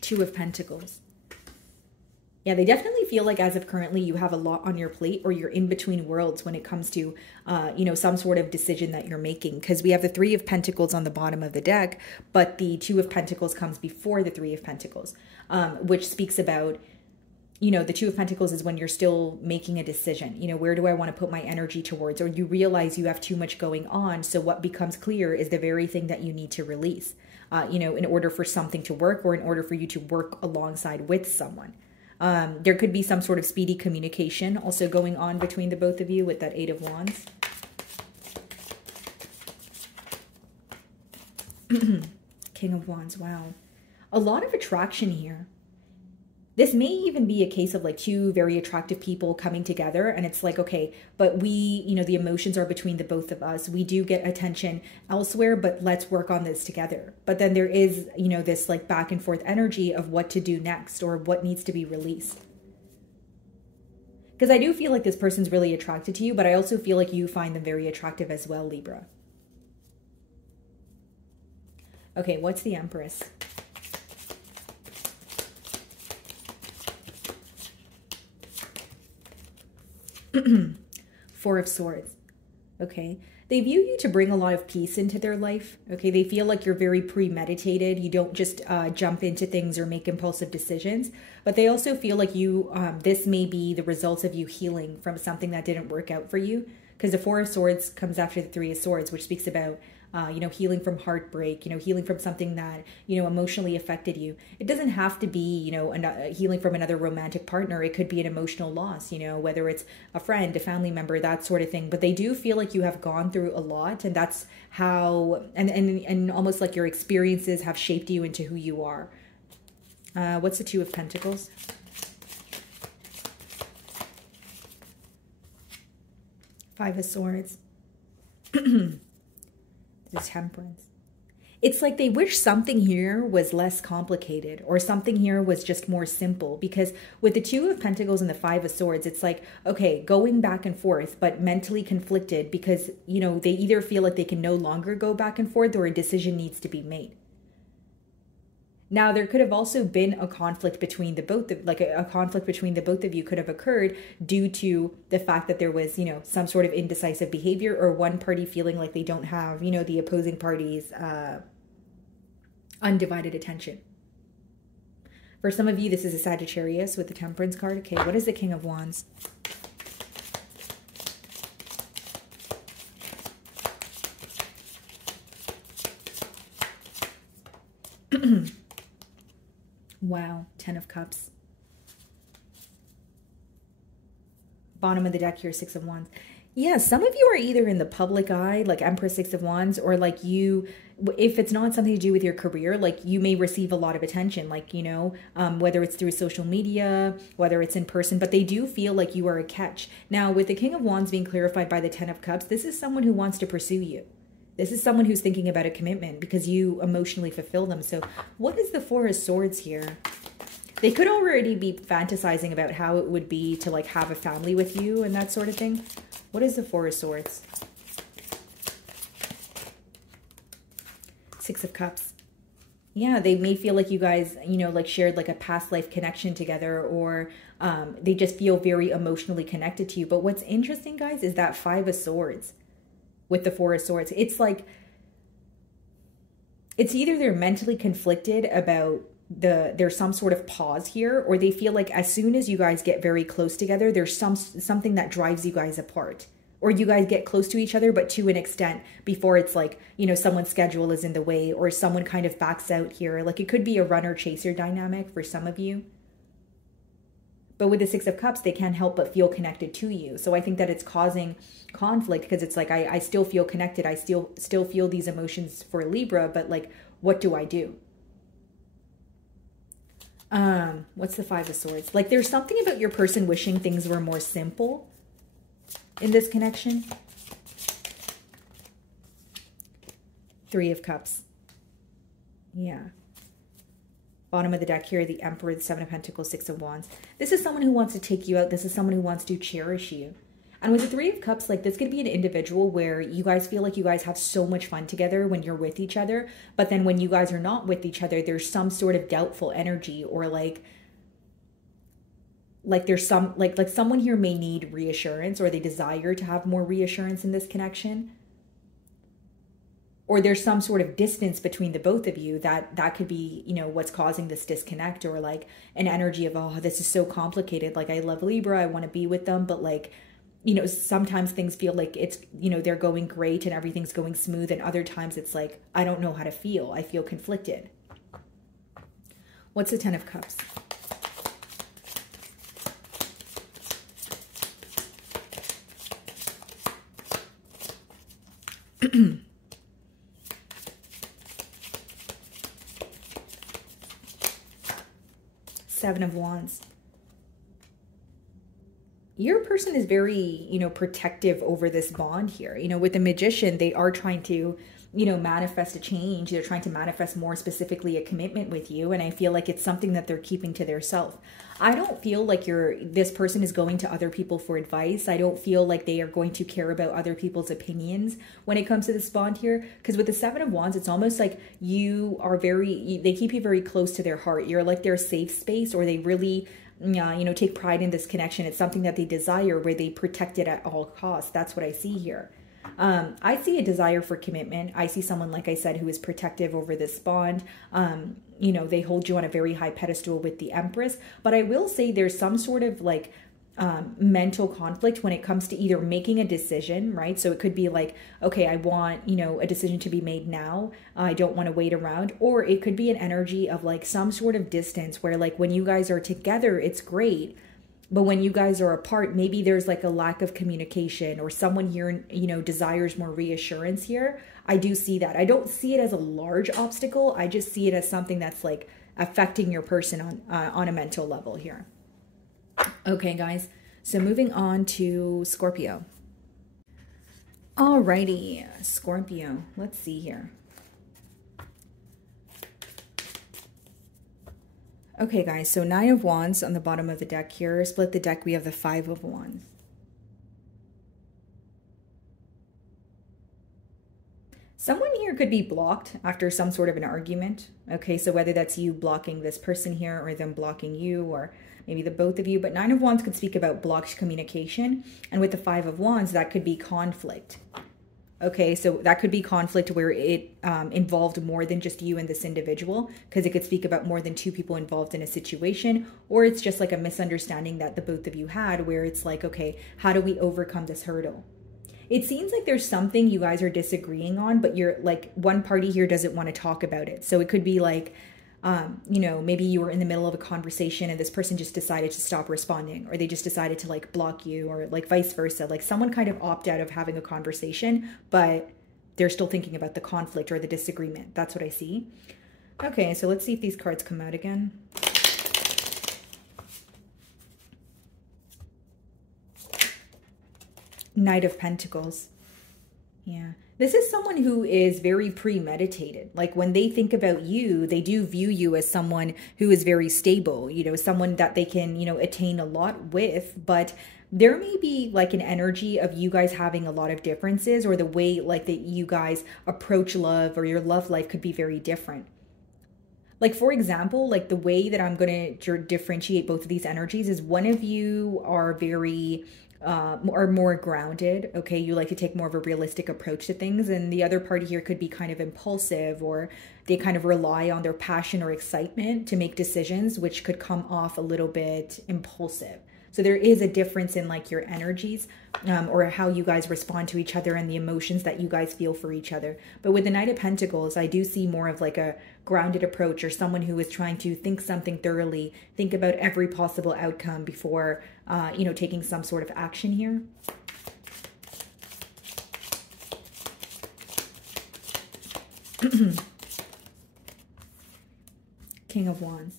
Two of Pentacles. Yeah, they definitely feel like as of currently you have a lot on your plate, or you're in between worlds when it comes to, you know, some sort of decision that you're making. Because we have the Three of Pentacles on the bottom of the deck, but the Two of Pentacles comes before the Three of Pentacles, which speaks about, you know, the Two of Pentacles is when you're still making a decision. You know, where do I want to put my energy towards? Or you realize you have too much going on. So what becomes clear is the very thing that you need to release, you know, in order for something to work, or in order for you to work alongside with someone. There could be some sort of speedy communication also going on between the both of you with that Eight of Wands. King of Wands. Wow. A lot of attraction here. This may even be a case of like two very attractive people coming together, and it's like, okay, but we, you know, the emotions are between the both of us. We do get attention elsewhere, but let's work on this together. But then there is, you know, this like back and forth energy of what to do next, or what needs to be released. Because I do feel like this person's really attracted to you, but I also feel like you find them very attractive as well, Libra. Okay, what's the Empress? Four of Swords. Okay. They view you to bring a lot of peace into their life. Okay. They feel like you're very premeditated. You don't just jump into things or make impulsive decisions, but they also feel like this may be the results of you healing from something that didn't work out for you. Because the Four of Swords comes after the Three of Swords, which speaks about healing from heartbreak, healing from something that, emotionally affected you. It doesn't have to be, healing from another romantic partner. It could be an emotional loss, whether it's a friend, a family member, that sort of thing. But they do feel like you have gone through a lot, and that's how, and almost like your experiences have shaped you into who you are. What's the Two of Pentacles? Five of Swords. The Temperance. It's like they wish something here was less complicated, or something here was just more simple, because with the Two of Pentacles and the Five of Swords, it's like, okay, going back and forth, but mentally conflicted because, they either feel like they can no longer go back and forth, or a decision needs to be made. Now, there could have also been a conflict between the both of, like a conflict between the both of you could have occurred due to the fact that there was, some sort of indecisive behavior, or one party feeling like they don't have, the opposing party's undivided attention. For some of you, this is a Sagittarius with the Temperance card. Okay, what is the King of Wands? Wow, Ten of Cups. Bottom of the deck here, Six of Wands. Yeah, some of you are either in the public eye, like Empress, Six of Wands, or like if it's not something to do with your career, like you may receive a lot of attention, like, whether it's through social media, whether it's in person, but they do feel like you are a catch. Now, with the King of Wands being clarified by the Ten of Cups, this is someone who wants to pursue you. This is someone who's thinking about a commitment because you emotionally fulfill them. So what is the Four of Swords here? They could already be fantasizing about how it would be to like have a family with you and that sort of thing. What is the Four of Swords? Six of Cups. Yeah, they may feel like you guys, like shared like a past life connection together, or they just feel very emotionally connected to you. But what's interesting, guys, is that Five of Swords with the Four of Swords. It's like, it's either they're mentally conflicted about there's some sort of pause here, or they feel like as soon as you guys get very close together, there's something that drives you guys apart, or you guys get close to each other, but to an extent before it's like, someone's schedule is in the way, or someone kind of backs out here. Like it could be a runner chaser dynamic for some of you. But with the Six of Cups, they can't help but feel connected to you. So I think that it's causing conflict because it's like, I still feel connected. I still feel these emotions for Libra, but like, what do I do? What's the Five of Swords? Like there's something about your person wishing things were more simple in this connection. Three of Cups. Yeah. Bottom of the deck here, the Emperor, the Seven of Pentacles, Six of Wands. This is someone who wants to take you out. This is someone who wants to cherish you. And with the Three of Cups, like this could be an individual where you guys feel like you guys have so much fun together when you're with each other. But then when you guys are not with each other, there's some sort of doubtful energy, or like there's some, like someone here may need reassurance, or they desire to have more reassurance in this connection. Or there's some sort of distance between the both of you that could be, what's causing this disconnect, or like an energy of, oh, this is so complicated. Like I love Libra, I want to be with them, but like, sometimes things feel like it's, they're going great and everything's going smooth. And other times it's like, I don't know how to feel. I feel conflicted. What's the Ten of Cups? Seven of Wands. Your person is very, protective over this bond here. With the Magician, they are trying to, manifest a change. They're trying to manifest more specifically a commitment with you. And I feel like it's something that they're keeping to their self. I don't feel like this person is going to other people for advice. I don't feel like they are going to care about other people's opinions when it comes to this bond here. Because with the Seven of Wands, it's almost like they keep you very close to their heart. You're like their safe space, or they really, take pride in this connection. It's something that they desire, where they protect it at all costs. That's what I see here. I see a desire for commitment. I see someone, like I said, who is protective over this bond. You know, they hold you on a very high pedestal with the Empress. But I will say there's some sort of like mental conflict when it comes to either making a decision, right? So it could be like, okay, I want, you know, a decision to be made now. I don't want to wait around. Or it could be an energy of like some sort of distance where like when you guys are together, it's great. But when you guys are apart, maybe there's like a lack of communication, or someone here, you know, desires more reassurance here. I do see that. I don't see it as a large obstacle. I just see it as something that's like affecting your person on a mental level here. Okay, guys. So moving on to Scorpio. Alrighty, Scorpio. Let's see here. Okay, guys, so 9 of Wands on the bottom of the deck here. Split the deck, we have the 5 of Wands. Someone here could be blocked after some sort of an argument. Okay, so whether that's you blocking this person here or them blocking you, or maybe the both of you. But 9 of Wands could speak about blocked communication. And with the 5 of Wands, that could be conflict. Okay, so that could be conflict where it involved more than just you and this individual, because it could speak about more than 2 people involved in a situation, or it's just like a misunderstanding that the both of you had where it's like, okay, how do we overcome this hurdle? It seems like there's something you guys are disagreeing on, but you're like, one party here doesn't want to talk about it. So it could be like, you know, maybe you were in the middle of a conversation and this person just decided to stop responding, or they just decided to like block you, or like vice versa. Like someone kind of opted out of having a conversation, but they're still thinking about the conflict or the disagreement. That's what I see. Okay, so let's see if these cards come out again. Knight of Pentacles. Yeah. This is someone who is very premeditated. Like when they think about you, they do view you as someone who is very stable, you know, someone that they can, you know, attain a lot with. But there may be like an energy of you guys having a lot of differences, or the way like that you guys approach love or your love life could be very different. Like, for example, like the way that I'm going to differentiate both of these energies is one of you are very are more grounded. Okay, you like to take more of a realistic approach to things, and the other party here could be kind of impulsive, or they kind of rely on their passion or excitement to make decisions, which could come off a little bit impulsive. So there is a difference in like your energies, or how you guys respond to each other and the emotions that you guys feel for each other. But with the Knight of Pentacles, I do see more of like a grounded approach, or someone who is trying to think something thoroughly, think about every possible outcome before, you know, taking some sort of action here. King of Wands.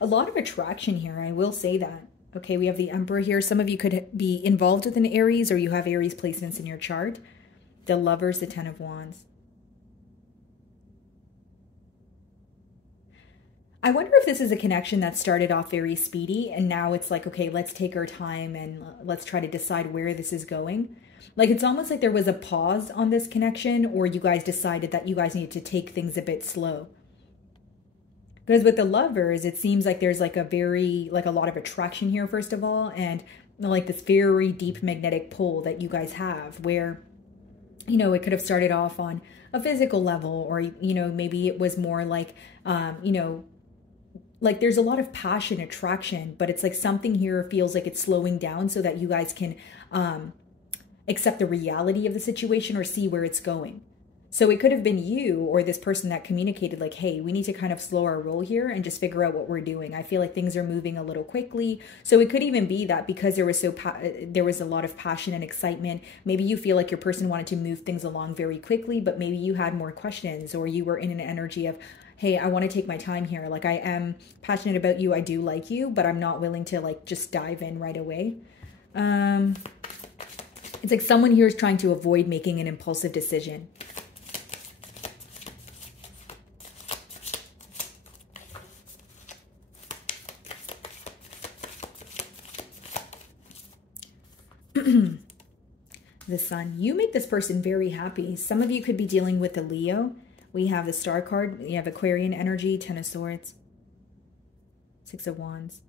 A lot of attraction here, I will say that. Okay, we have the Emperor here. Some of you could be involved with an Aries, or you have Aries placements in your chart. The Lovers, the 10 of Wands. I wonder if this is a connection that started off very speedy, and now it's like, okay, let's take our time and let's try to decide where this is going. Like, it's almost like there was a pause on this connection, or you guys decided that you guys needed to take things a bit slow. Because with the Lovers, it seems like there's like a lot of attraction here, first of all, and like this very deep magnetic pull that you guys have, where, you know, it could have started off on a physical level, or, you know, maybe it was more like, you know, like there's a lot of passion, attraction, but it's like something here feels like it's slowing down so that you guys can accept the reality of the situation or see where it's going. So it could have been you or this person that communicated like, hey, we need to kind of slow our roll here and just figure out what we're doing. I feel like things are moving a little quickly. So it could even be that because there was a lot of passion and excitement, maybe you feel like your person wanted to move things along very quickly, but maybe you had more questions, or you were in an energy of, hey, I want to take my time here. Like, I am passionate about you. I do like you, but I'm not willing to like just dive in right away. It's like someone here is trying to avoid making an impulsive decision. The Sun. You make this person very happy. Some of you could be dealing with a Leo. We have the Star card. You have Aquarian energy, 10 of Swords, 6 of Wands.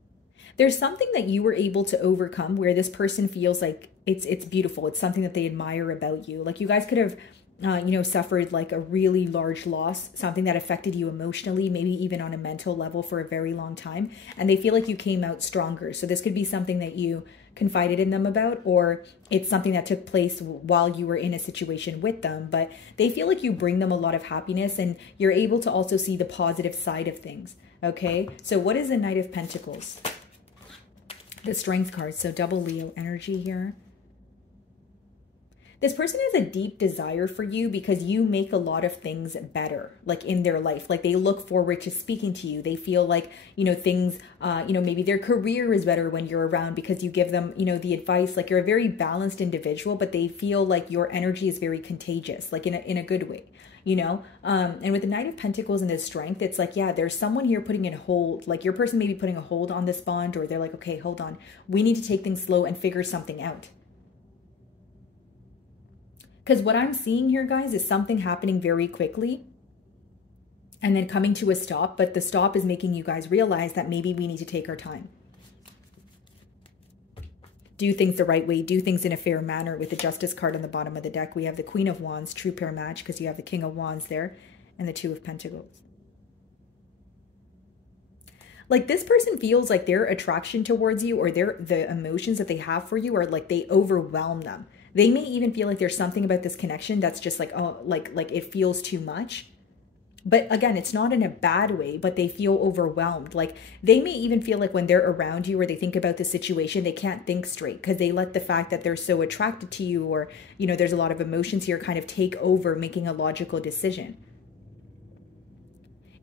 There's something that you were able to overcome where this person feels like it's beautiful. It's something that they admire about you. Like you guys could have, you know, suffered like a really large loss, something that affected you emotionally, maybe even on a mental level for a very long time. And they feel like you came out stronger. So this could be something that you confided in them about, or it's something that took place while you were in a situation with them. But they feel like you bring them a lot of happiness, and you're able to also see the positive side of things. Okay, so what is the Knight of Pentacles? The Strength card, so double Leo energy here. This person has a deep desire for you because you make a lot of things better, like in their life. Like they look forward to speaking to you. They feel like, you know, things, you know, maybe their career is better when you're around because you give them, you know, the advice. Like you're a very balanced individual, but they feel like your energy is very contagious, like in a good way, you know? And with the Knight of Pentacles and the Strength, it's like, yeah, there's someone here putting in hold, like your person may be putting a hold on this bond, or they're like, okay, hold on. We need to take things slow and figure something out. Because what I'm seeing here, guys, is something happening very quickly and then coming to a stop. But the stop is making you guys realize that maybe we need to take our time. Do things the right way. Do things in a fair manner. With the Justice card on the bottom of the deck, we have the Queen of Wands, true pair match, because you have the King of Wands there and the Two of Pentacles. Like this person feels like their attraction towards you, or the emotions that they have for you, are like they overwhelm them. They may even feel like there's something about this connection that's just like, oh, like it feels too much. But again, it's not in a bad way, but they feel overwhelmed. Like they may even feel like when they're around you or they think about the situation, they can't think straight because they let the fact that they're so attracted to you, or, you know, there's a lot of emotions here, kind of take over making a logical decision.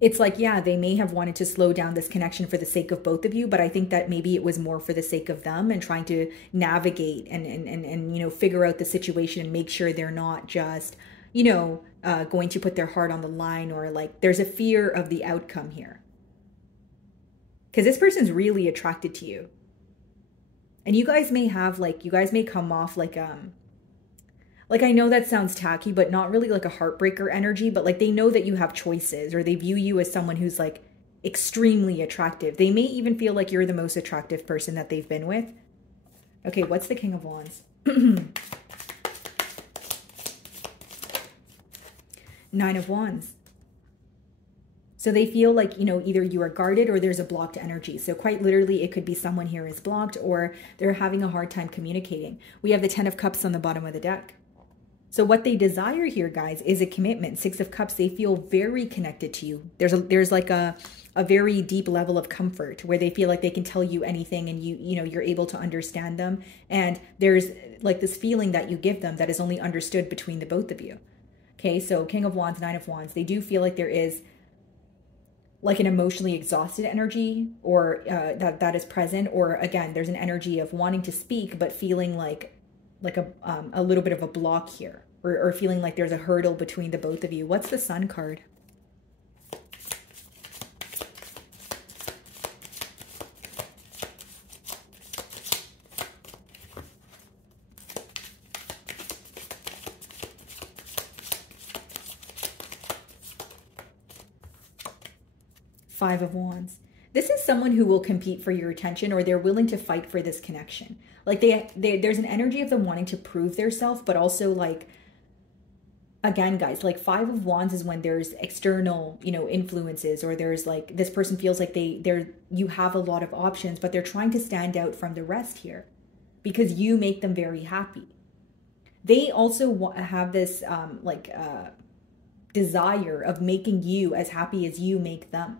It's like, yeah, they may have wanted to slow down this connection for the sake of both of you, but I think that maybe it was more for the sake of them and trying to navigate and you know, figure out the situation and make sure they're not just, you know, going to put their heart on the line, or like there's a fear of the outcome here. Because this person's really attracted to you. And you guys may have like, you guys may come off like I know that sounds tacky, but not really like a heartbreaker energy, but like they know that you have choices, or they view you as someone who's like extremely attractive. They may even feel like you're the most attractive person that they've been with. Okay, what's the King of Wands? Nine of Wands. So they feel like, you know, either you are guarded or there's a blocked energy. So quite literally, it could be someone here is blocked, or they're having a hard time communicating. We have the Ten of Cups on the bottom of the deck. So what they desire here, guys, is a commitment. Six of Cups, they feel very connected to you. There's like a very deep level of comfort where they feel like they can tell you anything, and you know, you're able to understand them. And there's like this feeling that you give them that is only understood between the both of you. Okay, so King of Wands, Nine of Wands, they do feel like there is like an emotionally exhausted energy, or that is present, or again, there's an energy of wanting to speak but feeling like a little bit of a block here, or feeling like there's a hurdle between the both of you. What's the Sun card? Five of Wands. This is someone who will compete for your attention, or they're willing to fight for this connection. Like there's an energy of them wanting to prove themselves, but also like, again, guys, like Five of Wands is when there's external, you know, influences, or there's like, this person feels like you have a lot of options, but they're trying to stand out from the rest here because you make them very happy. They also have this desire of making you as happy as you make them.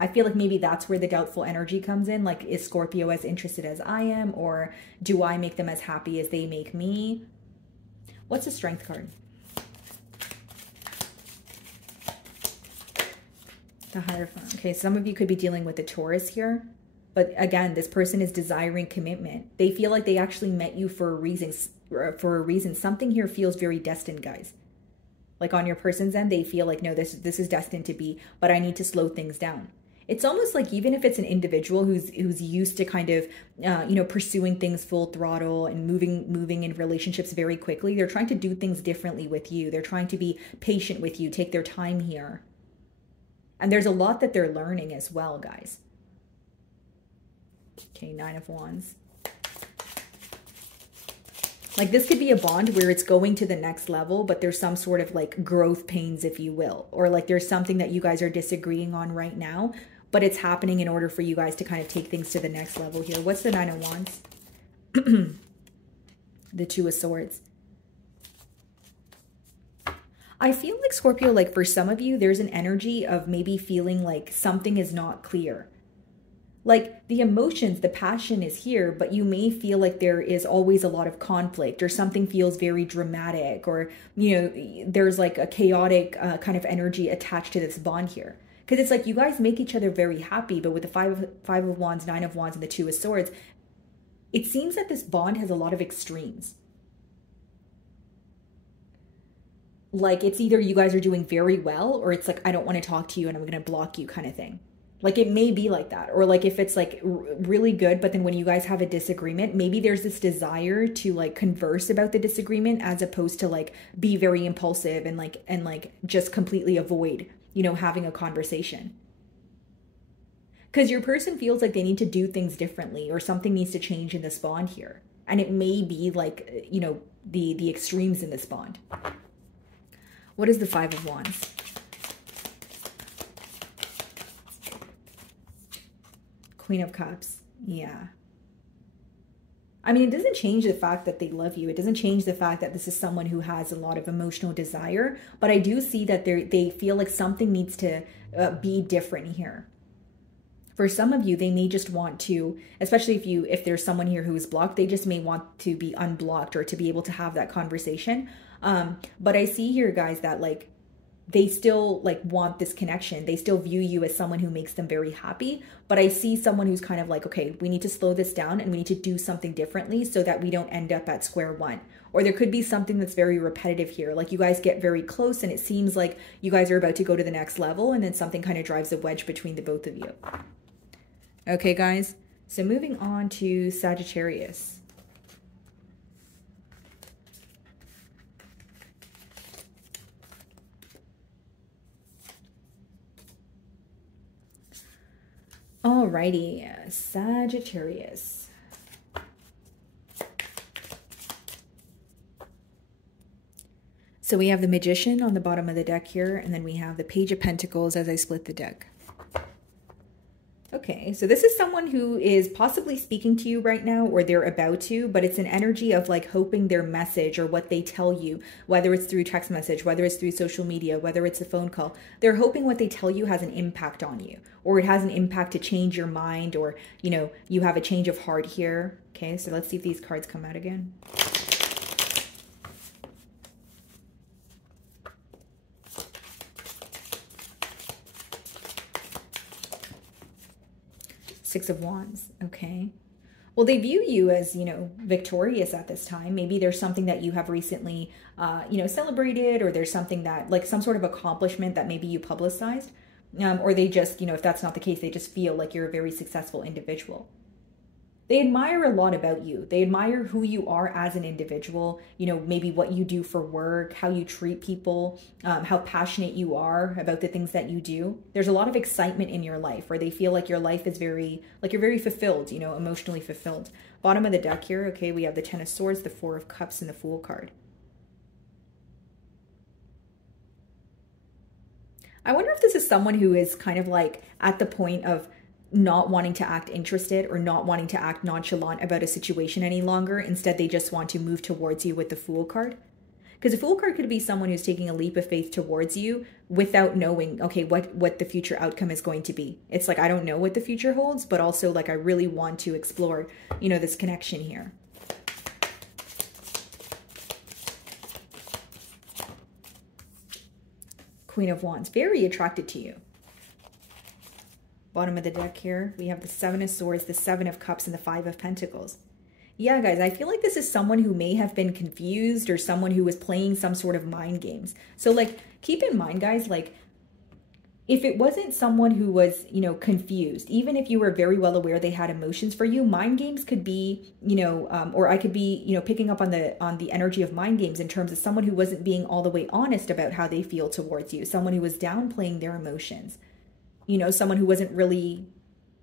I feel like maybe that's where the doubtful energy comes in. Like, is Scorpio as interested as I am? Or do I make them as happy as they make me? What's the Strength card? The Hierophant. Okay, some of you could be dealing with a Taurus here. But again, this person is desiring commitment. They feel like they actually met you for a reason. Something here feels very destined, guys. Like on your person's end, they feel like, no, this is destined to be, but I need to slow things down. It's almost like even if it's an individual who's used to kind of, you know, pursuing things full throttle and moving in relationships very quickly, they're trying to do things differently with you. They're trying to be patient with you, take their time here. And there's a lot that they're learning as well, guys. Okay, Nine of Wands. Like this could be a bond where it's going to the next level, but there's some sort of like growth pains, if you will, or like there's something that you guys are disagreeing on right now, but it's happening in order for you guys to kind of take things to the next level here. What's the Nine of Wands? The Two of Swords. I feel like Scorpio, like for some of you, there's an energy of maybe feeling like something is not clear. Like the emotions, the passion is here, but you may feel like there is always a lot of conflict, or something feels very dramatic, or, you know, there's like a chaotic kind of energy attached to this bond here. Because it's like you guys make each other very happy, but with the five of Wands, Nine of Wands, and the Two of Swords, it seems that this bond has a lot of extremes. Like it's either you guys are doing very well, or it's like, I don't want to talk to you and I'm going to block you kind of thing. Like it may be like that. Or like if it's like really good, but then when you guys have a disagreement, maybe there's this desire to like converse about the disagreement, as opposed to like be very impulsive and like just completely avoid, you know, having a conversation. Because your person feels like they need to do things differently, or something needs to change in this bond here. And it may be like, you know, the extremes in this bond. What is the Five of Wands? Queen of Cups. Yeah. I mean, it doesn't change the fact that they love you. It doesn't change the fact that this is someone who has a lot of emotional desire. But I do see that they feel like something needs to be different here. For some of you, they may just want to, especially if there's someone here who is blocked, they just may want to be unblocked, or to be able to have that conversation. But I see here, guys, that like they still like want this connection. They still view you as someone who makes them very happy. But I see someone who's kind of like, okay, we need to slow this down and we need to do something differently so that we don't end up at square one. Or there could be something that's very repetitive here. Like you guys get very close and it seems like you guys are about to go to the next level, and then something kind of drives a wedge between the both of you. Okay, guys. So moving on to Sagittarius. Alrighty, Sagittarius. So we have the Magician on the bottom of the deck here, and then we have the Page of Pentacles as I split the deck. Okay, so this is someone who is possibly speaking to you right now, or they're about to, but it's an energy of like hoping their message or what they tell you, whether it's through text message, whether it's through social media, whether it's a phone call, they're hoping what they tell you has an impact on you, or it has an impact to change your mind, or, you know, you have a change of heart here. Okay, so let's see if these cards come out again. Six of Wands. Okay. Well, they view you as, you know, victorious at this time. Maybe there's something that you have recently, you know, celebrated, or there's something that, like some sort of accomplishment that maybe you publicized. Or they just, you know, if that's not the case, they just feel like you're a very successful individual. They admire a lot about you. They admire who you are as an individual, you know, maybe what you do for work, how you treat people, how passionate you are about the things that you do. There's a lot of excitement in your life, where they feel like your life is very, like you're very fulfilled, you know, emotionally fulfilled. Bottom of the deck here, okay, we have the Ten of Swords, the Four of Cups, and the Fool card. I wonder if this is someone who is kind of like at the point of not wanting to act interested, or not wanting to act nonchalant about a situation any longer. Instead, they just want to move towards you with the Fool card. Because the Fool card could be someone who's taking a leap of faith towards you without knowing, okay, what the future outcome is going to be. It's like, I don't know what the future holds, but also like I really want to explore, you know, this connection here. Queen of Wands, very attracted to you. Bottom of the deck here, we have the Seven of Swords, the Seven of Cups, and the Five of Pentacles. Yeah, guys, I feel like this is someone who may have been confused, or someone who was playing some sort of mind games. So, like, keep in mind, guys, like, if it wasn't someone who was, you know, confused, even if you were very well aware they had emotions for you, mind games could be, you know, or I could be, you know, picking up on the energy of mind games in terms of someone who wasn't being all the way honest about how they feel towards you, someone who was downplaying their emotions. You know, someone who wasn't really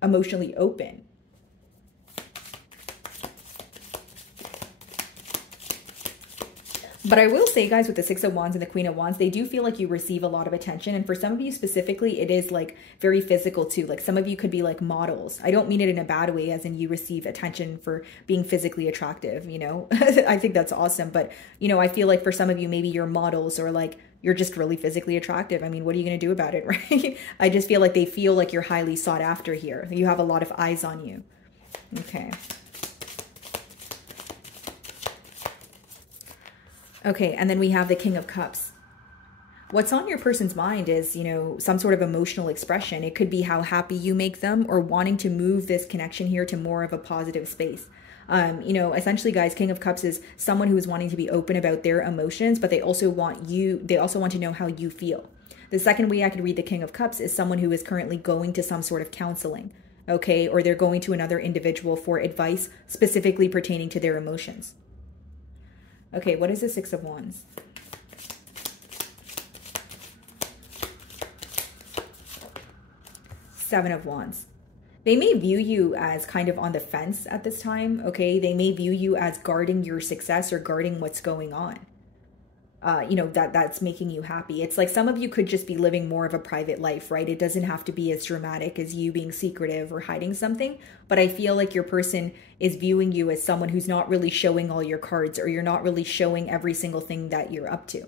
emotionally open. But I will say, guys, with the Six of Wands and the Queen of Wands, they do feel like you receive a lot of attention. And for some of you specifically, it is like very physical too. Like some of you could be like models. I don't mean it in a bad way, as in you receive attention for being physically attractive, you know. I think that's awesome. But, you know, I feel like for some of you, maybe you're models or like you're just really physically attractive. I mean, what are you going to do about it, right? I just feel like they feel like you're highly sought after here. You have a lot of eyes on you. Okay. Okay, and then we have the King of Cups. What's on your person's mind is, you know, some sort of emotional expression. It could be how happy you make them or wanting to move this connection here to more of a positive space. You know, essentially, guys, King of Cups is someone who is wanting to be open about their emotions, but they also want to know how you feel. The second way I could read the King of Cups is someone who is currently going to some sort of counseling, okay? Or they're going to another individual for advice specifically pertaining to their emotions. Okay, what is the Six of Wands? Seven of Wands. They may view you as kind of on the fence at this time, okay? They may view you as guarding your success or guarding what's going on. You know, that's making you happy. It's like some of you could just be living more of a private life, right? It doesn't have to be as dramatic as you being secretive or hiding something. But I feel like your person is viewing you as someone who's not really showing all your cards, or you're not really showing every single thing that you're up to.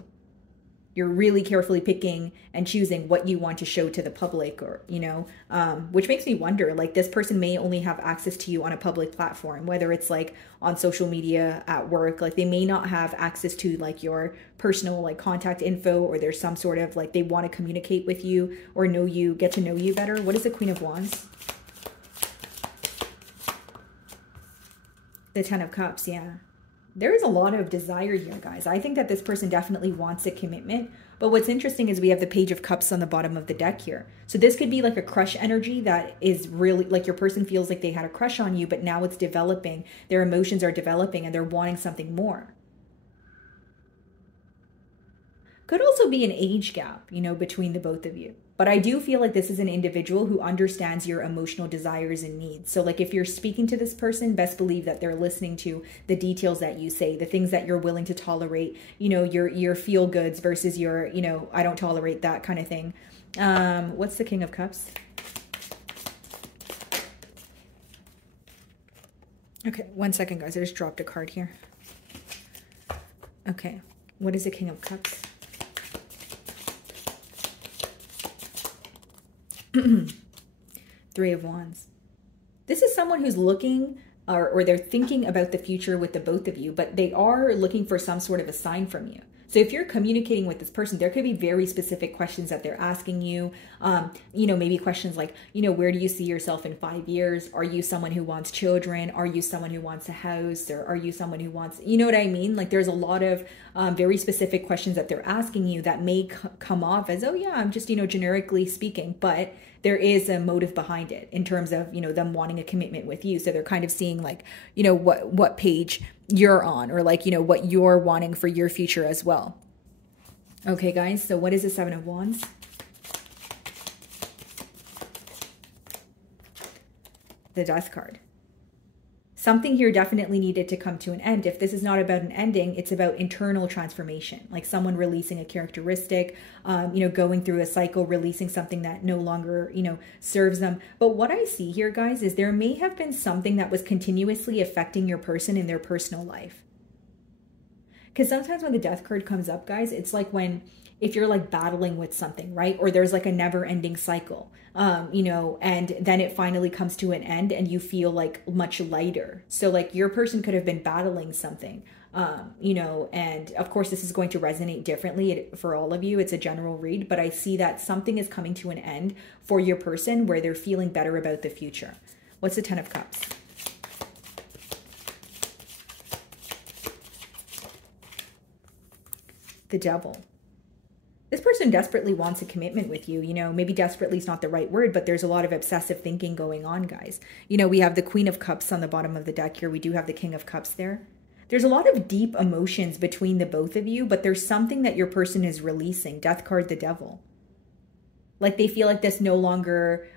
You're really carefully picking and choosing what you want to show to the public, or, you know, which makes me wonder, like this person may only have access to you on a public platform, whether it's like on social media, at work, like they may not have access to like your personal like contact info, or there's some sort of like they want to communicate with you or know you, get to know you better. What is the Queen of Wands? The Ten of Cups, yeah. There is a lot of desire here, guys. I think that this person definitely wants a commitment. But what's interesting is we have the Page of Cups on the bottom of the deck here. So this could be like a crush energy that is really like your person feels like they had a crush on you, but now it's developing. Their emotions are developing and they're wanting something more. Could also be an age gap, you know, between the both of you. But I do feel like this is an individual who understands your emotional desires and needs. So like if you're speaking to this person, best believe that they're listening to the details that you say, the things that you're willing to tolerate, you know, your feel goods versus your, you know, I don't tolerate that kind of thing. What's the King of Cups? Okay, 1 second, guys. I just dropped a card here. Okay, what is the King of Cups? Three of Wands. This is someone who's looking or they're thinking about the future with the both of you, but they are looking for some sort of a sign from you. So if you're communicating with this person, there could be very specific questions that they're asking you. You know, maybe questions like, you know, where do you see yourself in 5 years? Are you someone who wants children? Are you someone who wants a house? Or are you someone who wants, you know what I mean? Like there's a lot of very specific questions that they're asking you that may come off as, oh yeah, I'm just, you know, generically speaking, but there is a motive behind it in terms of, you know, them wanting a commitment with you. So they're kind of seeing like, you know, what page you're on, or like, you know, what you're wanting for your future as well. Okay, guys. So what is the Seven of Wands? The Death card. Something here definitely needed to come to an end. If this is not about an ending, it's about internal transformation, like someone releasing a characteristic, you know, going through a cycle, releasing something that no longer, you know, serves them. But what I see here, guys, is there may have been something that was continuously affecting your person in their personal life. Because sometimes when the Death card comes up, guys, it's like if you're like battling with something, right? Or there's like a never ending cycle, you know, and then it finally comes to an end and you feel like much lighter. So like your person could have been battling something, you know, and of course this is going to resonate differently for all of you. It's a general read, but I see that something is coming to an end for your person where they're feeling better about the future. What's the Ten of Cups? The Devil. This person desperately wants a commitment with you. You know, maybe desperately is not the right word, but there's a lot of obsessive thinking going on, guys. You know, we have the Queen of Cups on the bottom of the deck here. We do have the King of Cups there. There's a lot of deep emotions between the both of you, but there's something that your person is releasing. Death card, the Devil. Like they feel like this no longer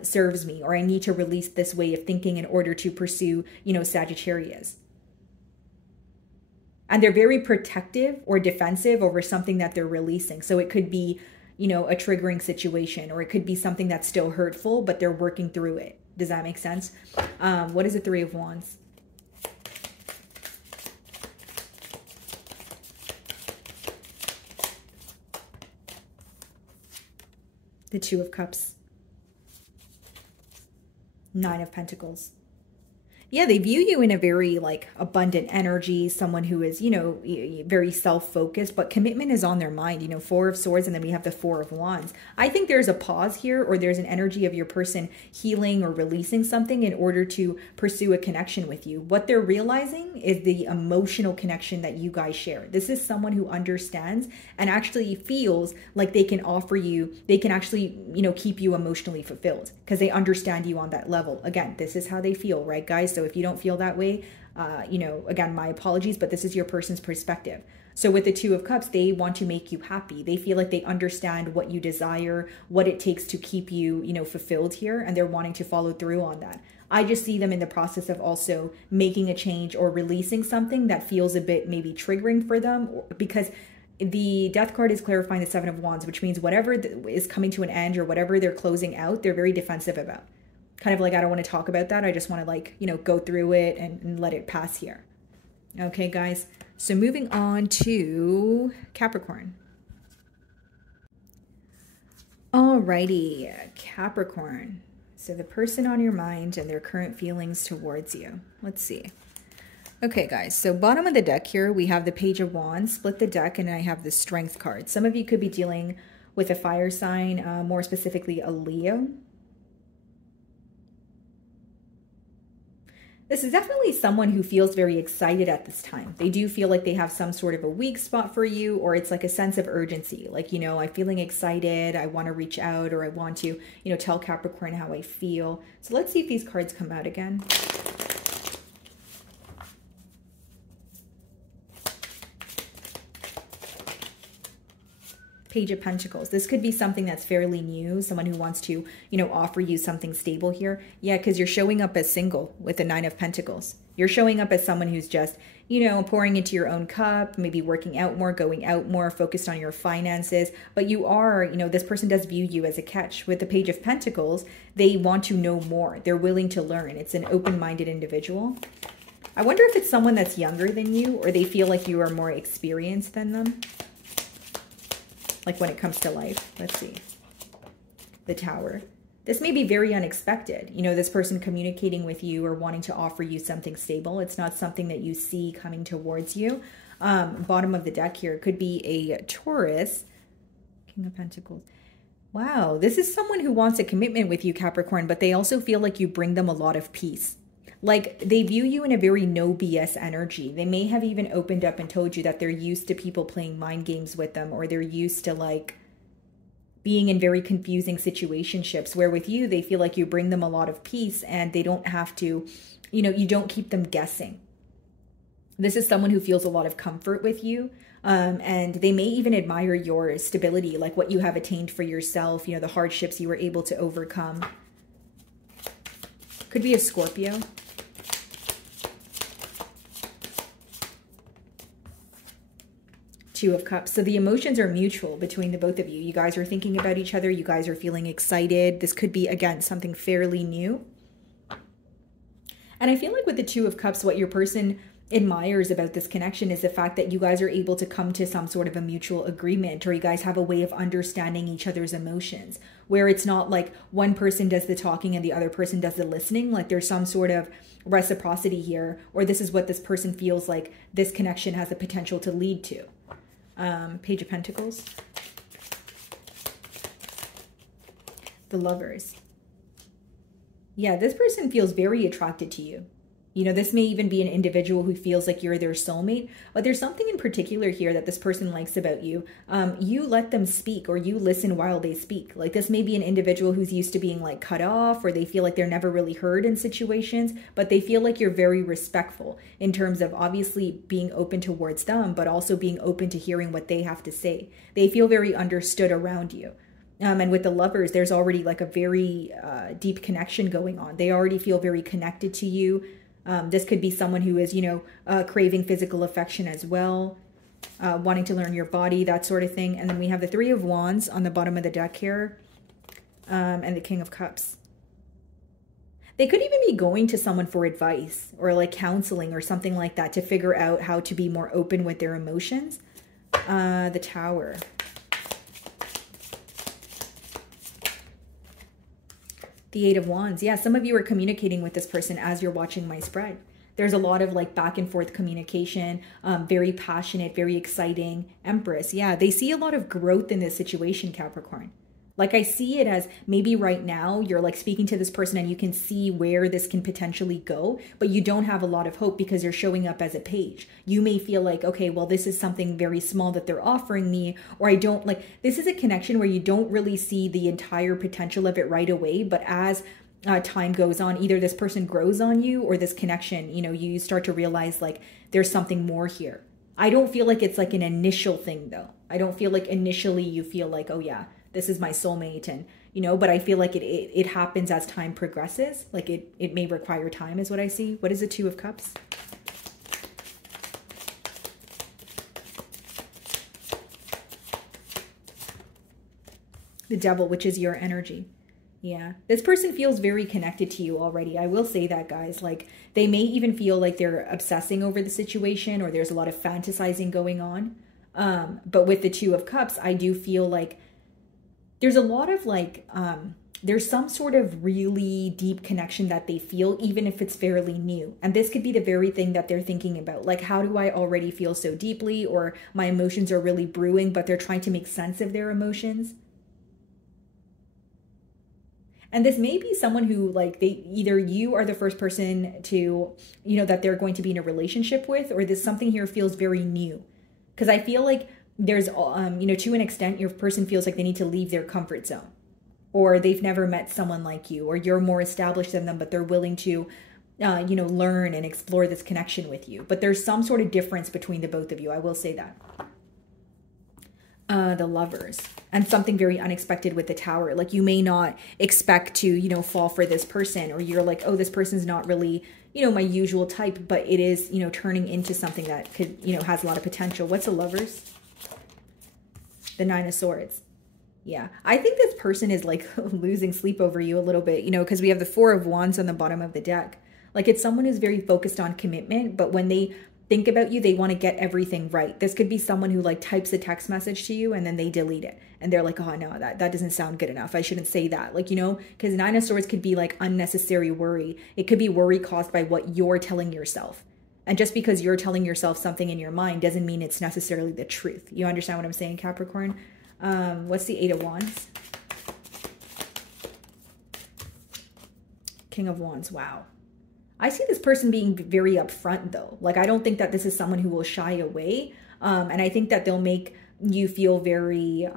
serves me, or I need to release this way of thinking in order to pursue, you know, Sagittarius. And they're very protective or defensive over something that they're releasing. So it could be, you know, a triggering situation, or it could be something that's still hurtful, but they're working through it. Does that make sense? What is the Three of Wands? The Two of Cups. Nine of Pentacles. Yeah, they view you in a very like abundant energy, someone who is, you know, very self-focused, but commitment is on their mind, you know, Four of Swords, and then we have the Four of Wands. I think there's a pause here, or there's an energy of your person healing or releasing something in order to pursue a connection with you. What they're realizing is the emotional connection that you guys share. This is someone who understands and actually feels like they can offer you, they can actually, you know, keep you emotionally fulfilled because they understand you on that level. Again, this is how they feel, right, guys? So if you don't feel that way, you know, again, my apologies, but this is your person's perspective. So with the Two of Cups, they want to make you happy. They feel like they understand what you desire, what it takes to keep you, you know, fulfilled here, and they're wanting to follow through on that. I just see them in the process of also making a change or releasing something that feels a bit maybe triggering for them, because the Death card is clarifying the Seven of Wands, which means whatever is coming to an end or whatever they're closing out, they're very defensive about. Kind of like, I don't want to talk about that. I just want to, like, you know, go through it and let it pass here. Okay, guys. So moving on to Capricorn. Alrighty, Capricorn. So the person on your mind and their current feelings towards you. Let's see. Okay, guys. So bottom of the deck here, we have the Page of Wands. Split the deck, and I have the Strength card. Some of you could be dealing with a fire sign, more specifically a Leo. This is definitely someone who feels very excited at this time. They do feel like they have some sort of a weak spot for you, or it's like a sense of urgency. Like, you know, I'm feeling excited. I want to reach out, or I want to, you know, tell Capricorn how I feel. So let's see if these cards come out again. Page of Pentacles. This could be something that's fairly new, someone who wants to, you know, offer you something stable here. Yeah, because you're showing up as single with the Nine of Pentacles. You're showing up as someone who's just, you know, pouring into your own cup, maybe working out more, going out more, focused on your finances. But you are, you know, this person does view you as a catch. With the Page of Pentacles, they want to know more. They're willing to learn. It's an open-minded individual. I wonder if it's someone that's younger than you, or they feel like you are more experienced than them. Like when it comes to life. Let's see. The Tower. This may be very unexpected. You know, this person communicating with you or wanting to offer you something stable. It's not something that you see coming towards you. Bottom of the deck here could be a Taurus. King of Pentacles. Wow, this is someone who wants a commitment with you, Capricorn, but they also feel like you bring them a lot of peace. Like, they view you in a very no BS energy. They may have even opened up and told you that they're used to people playing mind games with them, or they're used to, like, being in very confusing situationships, where with you, they feel like you bring them a lot of peace and they don't have to, you know, you don't keep them guessing. This is someone who feels a lot of comfort with you. And they may even admire your stability, like what you have attained for yourself, you know, the hardships you were able to overcome. Could be a Scorpio. Two of Cups. So the emotions are mutual between the both of you. You guys are thinking about each other. You guys are feeling excited. This could be, again, something fairly new. And I feel like with the Two of Cups, what your person admires about this connection is the fact that you guys are able to come to some sort of a mutual agreement, or you guys have a way of understanding each other's emotions, where it's not like one person does the talking and the other person does the listening. Like, there's some sort of reciprocity here, or this is what this person feels like this connection has the potential to lead to. Page of Pentacles. The Lovers. Yeah, this person feels very attracted to you. You know, this may even be an individual who feels like you're their soulmate, but there's something in particular here that this person likes about you. You let them speak, or you listen while they speak. Like, this may be an individual who's used to being like cut off, or they feel like they're never really heard in situations, but they feel like you're very respectful in terms of obviously being open towards them, but also being open to hearing what they have to say. They feel very understood around you. And with the Lovers, there's already like a very deep connection going on. They already feel very connected to you. This could be someone who is, craving physical affection as well, wanting to learn your body, that sort of thing. And then we have the Three of Wands on the bottom of the deck here, and the King of Cups. They could even be going to someone for advice or like counseling or something like that to figure out how to be more open with their emotions. The Tower. The Eight of Wands. Yeah, some of you are communicating with this person as you're watching my spread. There's a lot of like back and forth communication, very passionate, very exciting. Empress. Yeah, they see a lot of growth in this situation, Capricorn. Like I see it as maybe right now you're like speaking to this person and you can see where this can potentially go, but you don't have a lot of hope because you're showing up as a page. You may feel like, okay, well, this is something very small that they're offering me, or I don't like, this is a connection where you don't really see the entire potential of it right away. But as time goes on, either this person grows on you or this connection, you start to realize like there's something more here. I don't feel like it's like an initial thing though. I don't feel like initially you feel like, oh yeah, this is my soulmate, and but I feel like it happens as time progresses. Like it may require time is what I see. What is the Two of Cups? The Devil, which is your energy. Yeah, this person feels very connected to you already. I will say that, guys. Like they may even feel like they're obsessing over the situation, or there's a lot of fantasizing going on. But with the Two of Cups, I do feel like there's a lot of like, there's some sort of really deep connection that they feel, even if it's fairly new. And this could be the very thing that they're thinking about. Like, how do I already feel so deeply? Or my emotions are really brewing, but they're trying to make sense of their emotions. And this may be someone who like either you are the first person to, that they're going to be in a relationship with, or this something here feels very new. Because I feel like there's, to an extent, your person feels like they need to leave their comfort zone, or they've never met someone like you, or you're more established than them, but they're willing to, learn and explore this connection with you. But there's some sort of difference between the both of you. I will say that. The Lovers, and something very unexpected with the Tower. Like you may not expect to, fall for this person, or you're like, oh, this person's not really, my usual type, but it is, turning into something that could, has a lot of potential. What's the Lovers? The Nine of Swords. Yeah, I think this person is like losing sleep over you a little bit, because we have the Four of Wands on the bottom of the deck. Like it's someone who's very focused on commitment, but when they think about you, they want to get everything right. This could be someone who like types a text message to you and then they delete it. And they're like, oh no, that doesn't sound good enough. I shouldn't say that. Like, because Nine of Swords could be like unnecessary worry. It could be worry caused by what you're telling yourself. And just because you're telling yourself something in your mind doesn't mean it's necessarily the truth. You understand what I'm saying, Capricorn? What's the Eight of Wands? King of Wands. Wow. I see this person being very upfront though. Like, I don't think that this is someone who will shy away. And I think that they'll make you feel very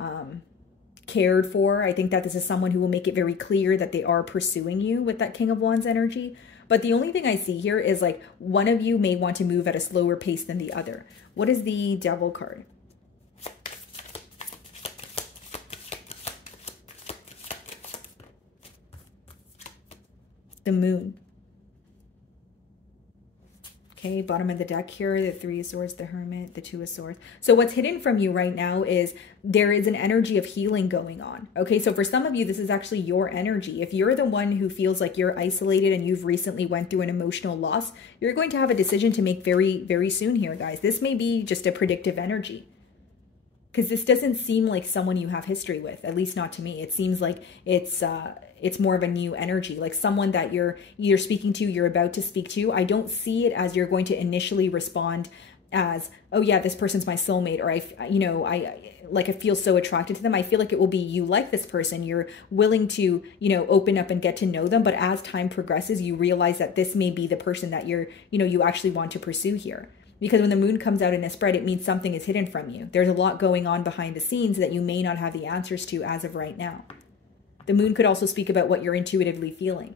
cared for. I think that this is someone who will make it very clear that they are pursuing you with that King of Wands energy. But the only thing I see here is like one of you may want to move at a slower pace than the other. What is the Devil card? The Moon. Okay, bottom of the deck here, the Three of Swords, the Hermit, the Two of Swords. So what's hidden from you right now is there is an energy of healing going on. Okay, so for some of you, this is actually your energy. If you're the one who feels like you're isolated and you've recently went through an emotional loss, you're going to have a decision to make very, very soon here, guys. This may be just a predictive energy, because this doesn't seem like someone you have history with, at least not to me. It seems like it's more of a new energy, like someone that you're either speaking to, you're about to speak to. I don't see it as you're going to initially respond as, oh yeah, this person's my soulmate, or I feel so attracted to them. I feel like it will be you like this person. You're willing to, open up and get to know them. But as time progresses, you realize that this may be the person that you actually want to pursue here. Because when the Moon comes out in a spread, it means something is hidden from you. There's a lot going on behind the scenes that you may not have the answers to as of right now. The Moon could also speak about what you're intuitively feeling.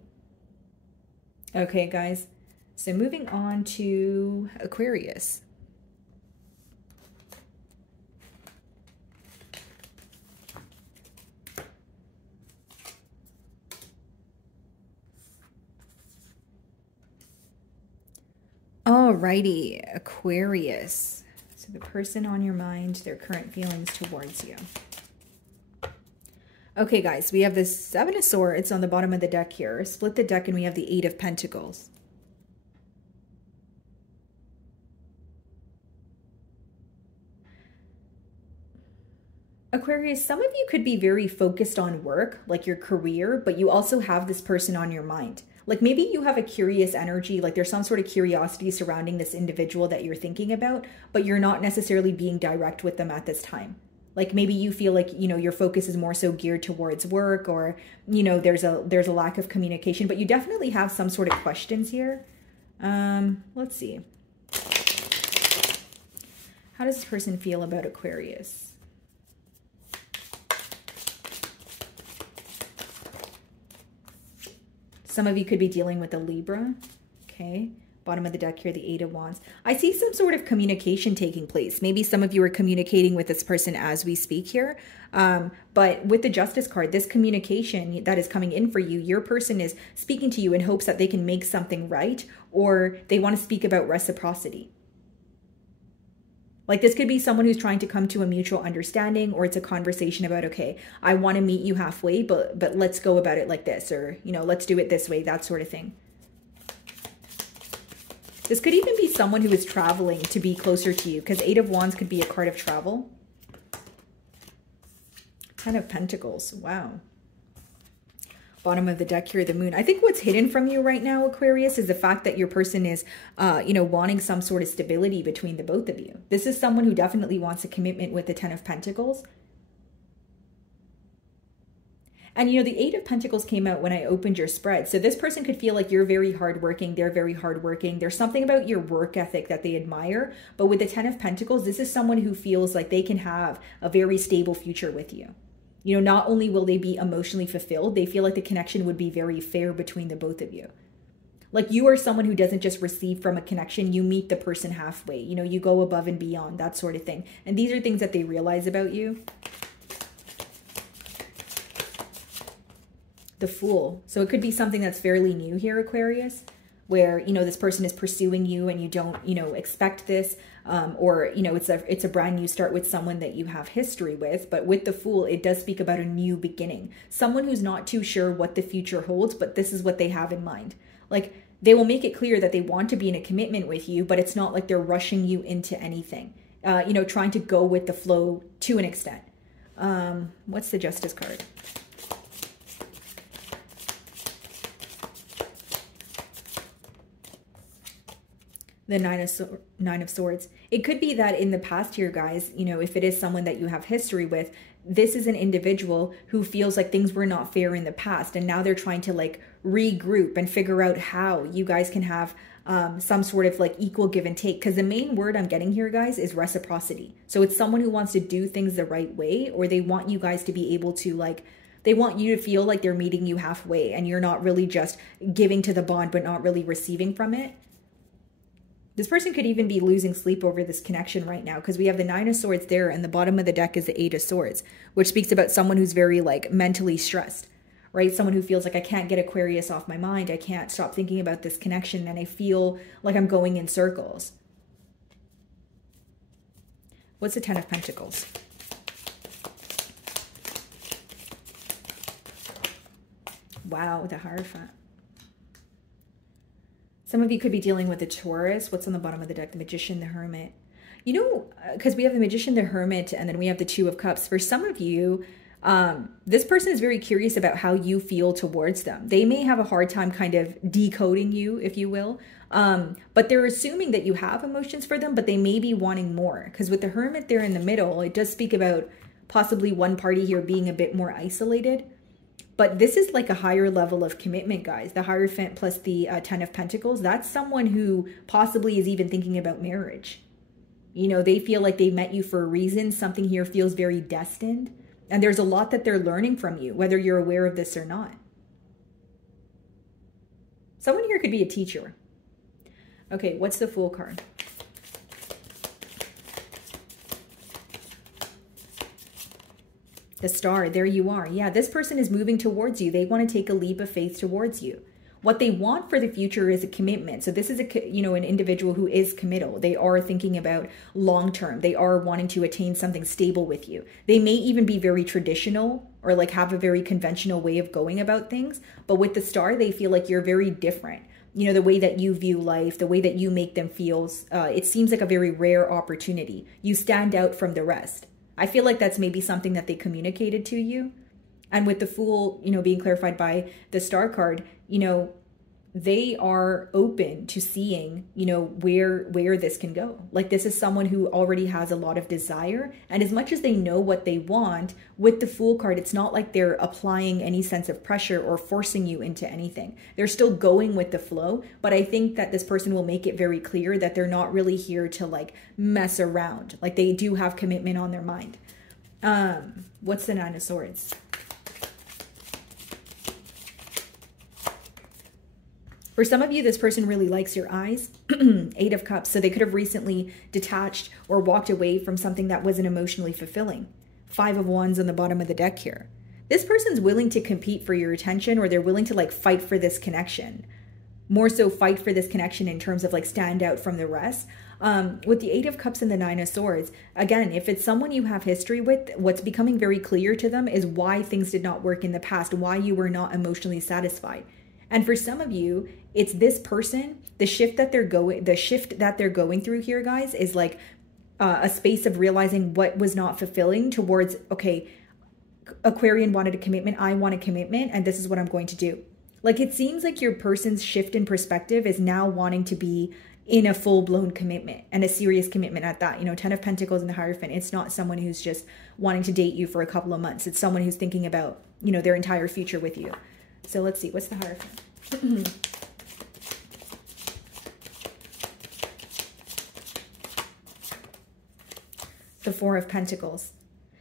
Okay, guys. So moving on to Aquarius. Alrighty, Aquarius. So the person on your mind, their current feelings towards you. Okay, guys, we have the Seven of Swords on the bottom of the deck here. Split the deck and we have the Eight of Pentacles. Aquarius, some of you could be very focused on work, like your career, but you also have this person on your mind. Like maybe you have a curious energy, like there's some sort of curiosity surrounding this individual that you're thinking about, but you're not necessarily being direct with them at this time. Like maybe you feel like, you know, your focus is more so geared towards work, or, you know, there's a lack of communication, but you definitely have some sort of questions here. Let's see. How does this person feel about Aquarius? Some of you could be dealing with a Libra. Okay. Bottom of the deck here, the Eight of Wands. I see some sort of communication taking place. Maybe some of you are communicating with this person as we speak here. But with the Justice card, this communication that is coming in for you, your person is speaking to you in hopes that they can make something right, or they want to speak about reciprocity. Like this could be someone who's trying to come to a mutual understanding, or it's a conversation about, okay, I want to meet you halfway, but let's go about it like this, or, you know, let's do it this way, that sort of thing. This could even be someone who is traveling to be closer to you, because Eight of Wands could be a card of travel. Ten of Pentacles. Wow. Bottom of the deck here, the Moon. I think what's hidden from you right now, Aquarius, is the fact that your person is, you know, wanting some sort of stability between the both of you. This is someone who definitely wants a commitment with the Ten of Pentacles. And, you know, the Eight of Pentacles came out when I opened your spread. So this person could feel like you're very hardworking. They're very hardworking. There's something about your work ethic that they admire. But with the Ten of Pentacles, this is someone who feels like they can have a very stable future with you. You know, not only will they be emotionally fulfilled, they feel like the connection would be very fair between the both of you. Like you are someone who doesn't just receive from a connection, you meet the person halfway. You know, you go above and beyond, that sort of thing. And these are things that they realize about you. The Fool. So it could be something that's fairly new here, Aquarius, where, you know, this person is pursuing you and you don't, you know, expect this. Or, you know, it's a brand new start with someone that you have history with. But with the Fool, it does speak about a new beginning. Someone who's not too sure what the future holds, but this is what they have in mind. Like, they will make it clear that they want to be in a commitment with you, but it's not like they're rushing you into anything. You know, trying to go with the flow to an extent. What's the Justice card? The Nine of Swords. It could be that in the past here, guys, you know, if it is someone that you have history with, this is an individual who feels like things were not fair in the past. And now they're trying to like regroup and figure out how you guys can have some sort of like equal give and take. Because the main word I'm getting here, guys, is reciprocity. So it's someone who wants to do things the right way, or they want you guys to be able to like, they want you to feel like they're meeting you halfway and you're not really just giving to the bond, but not really receiving from it. This person could even be losing sleep over this connection right now, because we have the Nine of Swords there and the bottom of the deck is the Eight of Swords, which speaks about someone who's very like mentally stressed, right? Someone who feels like I can't get Aquarius off my mind. I can't stop thinking about this connection and I feel like I'm going in circles. What's the Ten of Pentacles? Wow, the Hierophant. Some of you could be dealing with a Taurus. What's on the bottom of the deck? The Magician, the Hermit. You know, because we have the Magician, the Hermit, and then we have the Two of Cups. For some of you, this person is very curious about how you feel towards them. They may have a hard time kind of decoding you, if you will. But they're assuming that you have emotions for them, but they may be wanting more. Because with the Hermit there in the middle, it does speak about possibly one party here being a bit more isolated. But this is like a higher level of commitment, guys. The Hierophant plus the Ten of Pentacles, that's someone who possibly is even thinking about marriage. You know, they feel like they met you for a reason. Something here feels very destined. And there's a lot that they're learning from you, whether you're aware of this or not. Someone here could be a teacher. Okay, what's the Fool card? The Star, there you are. Yeah, this person is moving towards you. They want to take a leap of faith towards you. What they want for the future is a commitment. So this is an individual who is committal. They are thinking about long term. They are wanting to attain something stable with you. They may even be very traditional or like have a very conventional way of going about things. But with the star, they feel like you're very different. The way that you view life, the way that you make them feel, it seems like a very rare opportunity. You stand out from the rest. I feel like that's maybe something that they communicated to you. And with the Fool, being clarified by the Star card, they are open to seeing, where this can go. Like this is someone who already has a lot of desire. And as much as they know what they want, with the Fool card, it's not like they're applying any sense of pressure or forcing you into anything. They're still going with the flow. But I think that this person will make it very clear that they're not really here to like mess around. Like they do have commitment on their mind. What's the Nine of Swords? For some of you, this person really likes your eyes. Eight of Cups. So they could have recently detached or walked away from something that wasn't emotionally fulfilling. Five of Wands on the bottom of the deck here. This person's willing to compete for your attention, or they're willing to like fight for this connection. More so fight for this connection in terms of like stand out from the rest. With the Eight of Cups and the Nine of Swords, again, if it's someone you have history with, what's becoming very clear to them is why things did not work in the past, why you were not emotionally satisfied. And for some of you, it's this person, the shift that they're going through here, guys, is like a space of realizing what was not fulfilling towards, okay, Aquarian wanted a commitment, I want a commitment, and this is what I'm going to do. Like it seems like your person's shift in perspective is now wanting to be in a full-blown commitment, and a serious commitment at that. 10 of Pentacles in the Hierophant. It's not someone who's just wanting to date you for a couple of months. It's someone who's thinking about, their entire future with you. So let's see, what's the Hierophant? The Four of Pentacles.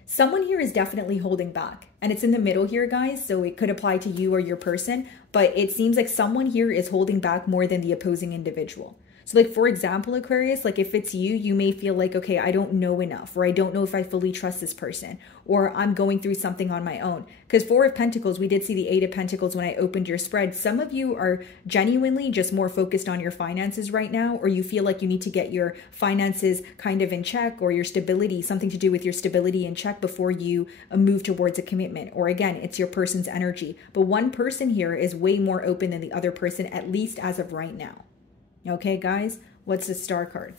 Someone here is definitely holding back, and it's in the middle here, guys, so it could apply to you or your person, but it seems like someone here is holding back more than the opposing individual. So like, for example, Aquarius, like if it's you, you may feel like, okay, I don't know enough, or I don't know if I fully trust this person, or I'm going through something on my own. Because Four of Pentacles, we did see the Eight of Pentacles when I opened your spread. Some of you are genuinely just more focused on your finances right now, or you feel like you need to get your finances kind of in check, or your stability, something to do with your stability in check before you move towards a commitment. Or again, it's your person's energy. But one person here is way more open than the other person, at least as of right now. Okay, guys, what's the Star card?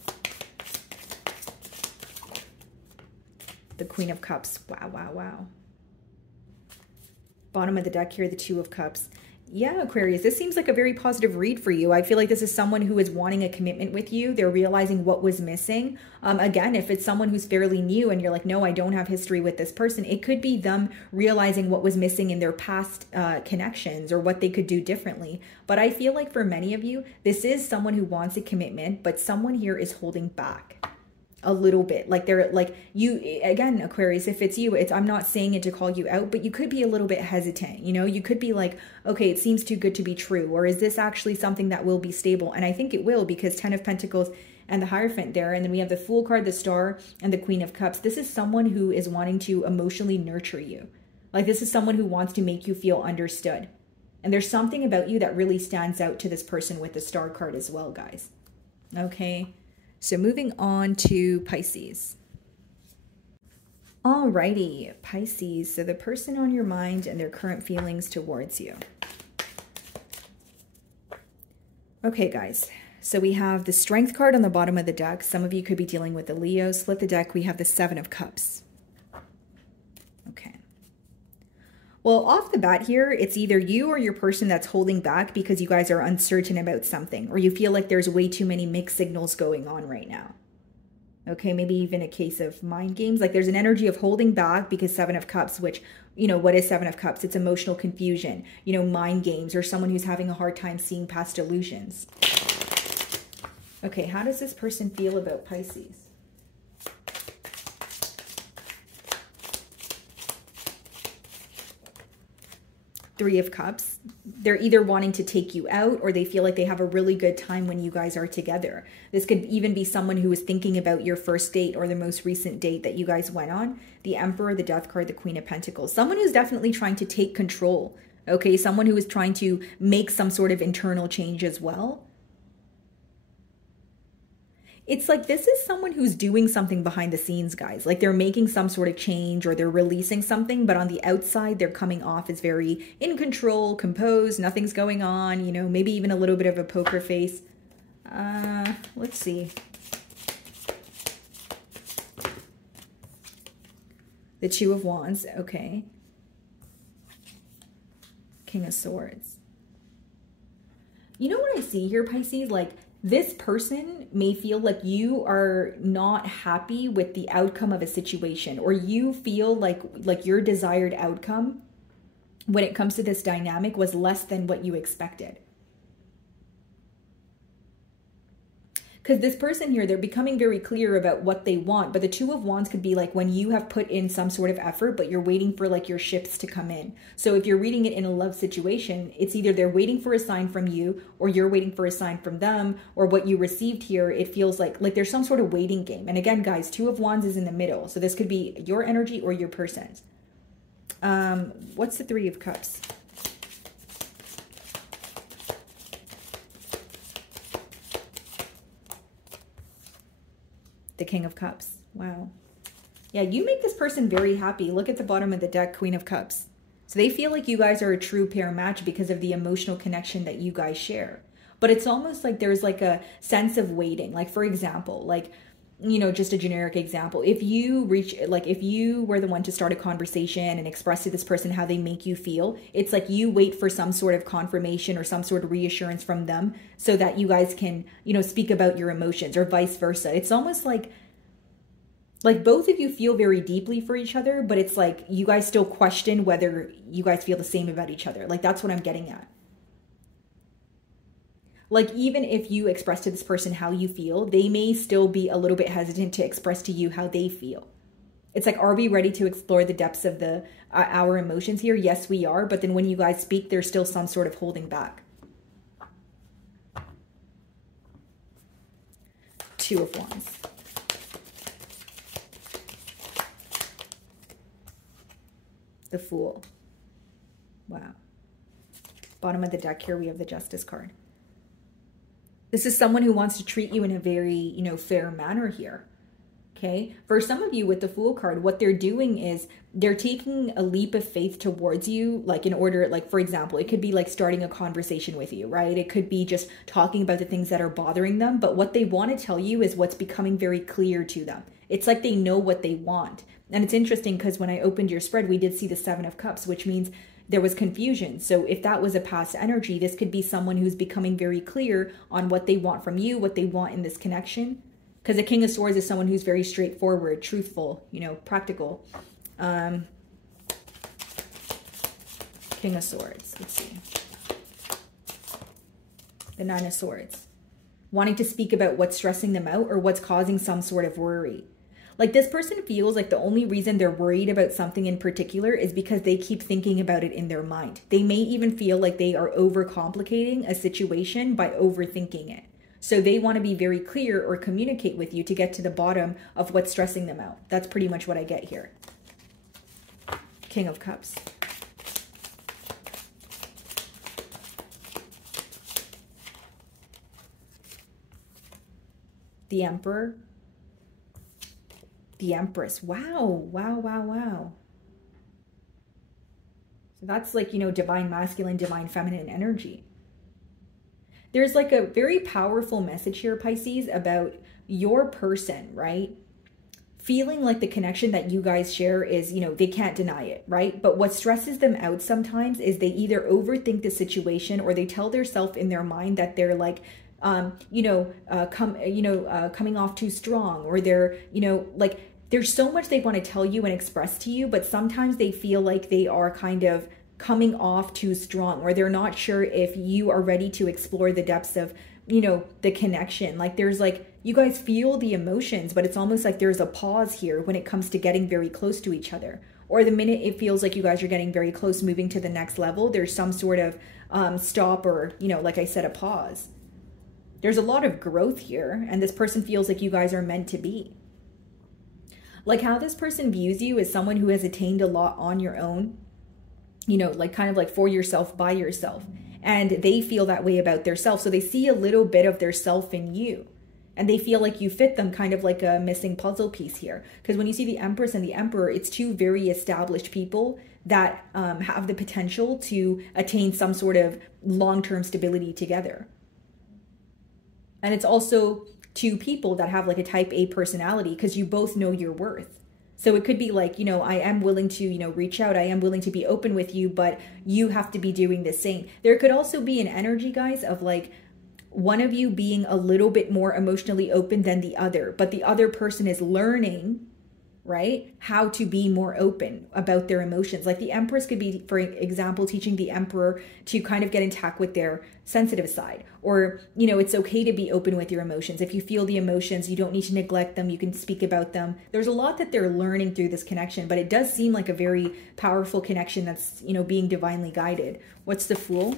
The Queen of Cups. Wow, wow, wow. Bottom of the deck here, the Two of Cups. Yeah, Aquarius, this seems like a very positive read for you. I feel like this is someone who is wanting a commitment with you. They're realizing what was missing. Again, if it's someone who's fairly new and you're like, no, I don't have history with this person, it could be them realizing what was missing in their past connections or what they could do differently. But I feel like for many of you, this is someone who wants a commitment, but someone here is holding back a little bit. Like they're like, you, again, Aquarius, if it's you, I'm not saying it to call you out, but you could be a little bit hesitant. You could be like, okay, it seems too good to be true. Or is this actually something that will be stable? And I think it will, because 10 of Pentacles and the Hierophant there. And then we have the Fool card, the Star, and the Queen of Cups. This is someone who is wanting to emotionally nurture you. Like this is someone who wants to make you feel understood. And there's something about you that really stands out to this person with the Star card as well, guys. Okay. So moving on to Pisces. Alrighty, Pisces. So the person on your mind and their current feelings towards you. Okay, guys. So we have the Strength card on the bottom of the deck. Some of you could be dealing with the Leo. Split the deck. We have the Seven of Cups. Okay. Well, off the bat here, it's either you or your person that's holding back because you guys are uncertain about something, or you feel like there's way too many mixed signals going on right now. Okay, maybe even a case of mind games. Like there's an energy of holding back because Seven of Cups, which, what is Seven of Cups? It's emotional confusion, mind games, or someone who's having a hard time seeing past illusions. Okay, how does this person feel about Pisces? Three of Cups. They're either wanting to take you out, or they feel like they have a really good time when you guys are together. This could even be someone who is thinking about your first date or the most recent date that you guys went on. The Emperor, the Death card, the Queen of Pentacles. Someone who's definitely trying to take control Okay, someone who is trying to make some sort of internal change as well. It's like this is someone who's doing something behind the scenes, guys. Like they're making some sort of change or they're releasing something, but on the outside, they're coming off as very in control, composed, nothing's going on, you know, maybe even a little bit of a poker face. Let's see. The Two of Wands, okay. King of Swords. You know what I see here, Pisces? Like, this person may feel like you are not happy with the outcome of a situation, or you feel like your desired outcome when it comes to this dynamic was less than what you expected. Because this person here, they're becoming very clear about what they want. But the Two of Wands could be like when you have put in some sort of effort, but you're waiting for like your ships to come in. So if you're reading it in a love situation, it's either they're waiting for a sign from you, or you're waiting for a sign from them, or what you received here, it feels like there's some sort of waiting game. And again, guys, Two of Wands is in the middle. So this could be your energy or your person's. What's the Three of Cups? The King of Cups. Wow. Yeah, you make this person very happy. Look at the bottom of the deck, Queen of Cups. So they feel like you guys are a true pair match because of the emotional connection that you guys share. But it's almost like there's like a sense of waiting. Like, for example, like, you know, just a generic example. If you were the one to start a conversation and express to this person how they make you feel, it's like you wait for some sort of confirmation or some sort of reassurance from them so that you guys can, you know, speak about your emotions, or vice versa. It's almost like both of you feel very deeply for each other, but it's like you guys still question whether you guys feel the same about each other. Like, that's what I'm getting at. Like, even if you express to this person how you feel, they may still be a little bit hesitant to express to you how they feel. It's like, are we ready to explore the depths of our emotions here? Yes, we are. But then when you guys speak, there's still some sort of holding back. Two of Wands. The Fool. Wow. Bottom of the deck here, we have the Justice card. This is someone who wants to treat you in a very, you know, fair manner here. Okay. For some of you with the Fool card, what they're doing is they're taking a leap of faith towards you. Like, in order, like, for example, it could be like starting a conversation with you, right? It could be just talking about the things that are bothering them. But what they want to tell you is what's becoming very clear to them. It's like they know what they want. And it's interesting because when I opened your spread, we did see the Seven of Cups, which means there was confusion. So if that was a past energy, this could be someone who's becoming very clear on what they want from you, what they want in this connection. Because the King of Swords is someone who's very straightforward, truthful, you know, practical. King of Swords, let's see. The Nine of Swords. Wanting to speak about what's stressing them out or what's causing some sort of worry. Like, this person feels like the only reason they're worried about something in particular is because they keep thinking about it in their mind. They may even feel like they are overcomplicating a situation by overthinking it. So they want to be very clear or communicate with you to get to the bottom of what's stressing them out. That's pretty much what I get here. King of Cups. The Emperor. The Empress. Wow. Wow, wow, wow. So that's like, you know, divine masculine, divine feminine energy. There's like a very powerful message here, Pisces, about your person, right? Feeling like the connection that you guys share is, you know, they can't deny it, right? But what stresses them out sometimes is they either overthink the situation or they tell themselves in their mind that they're like, coming off too strong, or they're, you know, like, there's so much they want to tell you and express to you, but sometimes they feel like they are kind of coming off too strong, or they're not sure if you are ready to explore the depths of, you know, the connection. Like, there's like, you guys feel the emotions, but it's almost like there's a pause here when it comes to getting very close to each other. Or the minute it feels like you guys are getting very close, moving to the next level, there's some sort of stop, or, you know, like I said, a pause. There's a lot of growth here, and this person feels like you guys are meant to be. Like, how this person views you as someone who has attained a lot on your own. you know, like kind of like for yourself, by yourself. And they feel that way about their self. So they see a little bit of their self in you. And they feel like you fit them, kind of like a missing puzzle piece here. Because when you see the Empress and the Emperor, it's two very established people that have the potential to attain some sort of long-term stability together. And it's also two people that have like a type A personality, because you both know your worth. So it could be like, you know, I am willing to, you know, reach out. I am willing to be open with you, but you have to be doing the same. There could also be an energy, guys, of like one of you being a little bit more emotionally open than the other, but the other person is learning, right, how to be more open about their emotions. Like the Empress could be, for example, teaching the Emperor to kind of get in touch with their sensitive side. Or, you know, it's okay to be open with your emotions. If you feel the emotions, you don't need to neglect them. You can speak about them. There's a lot that they're learning through this connection, but it does seem like a very powerful connection that's, you know, being divinely guided. What's the Fool?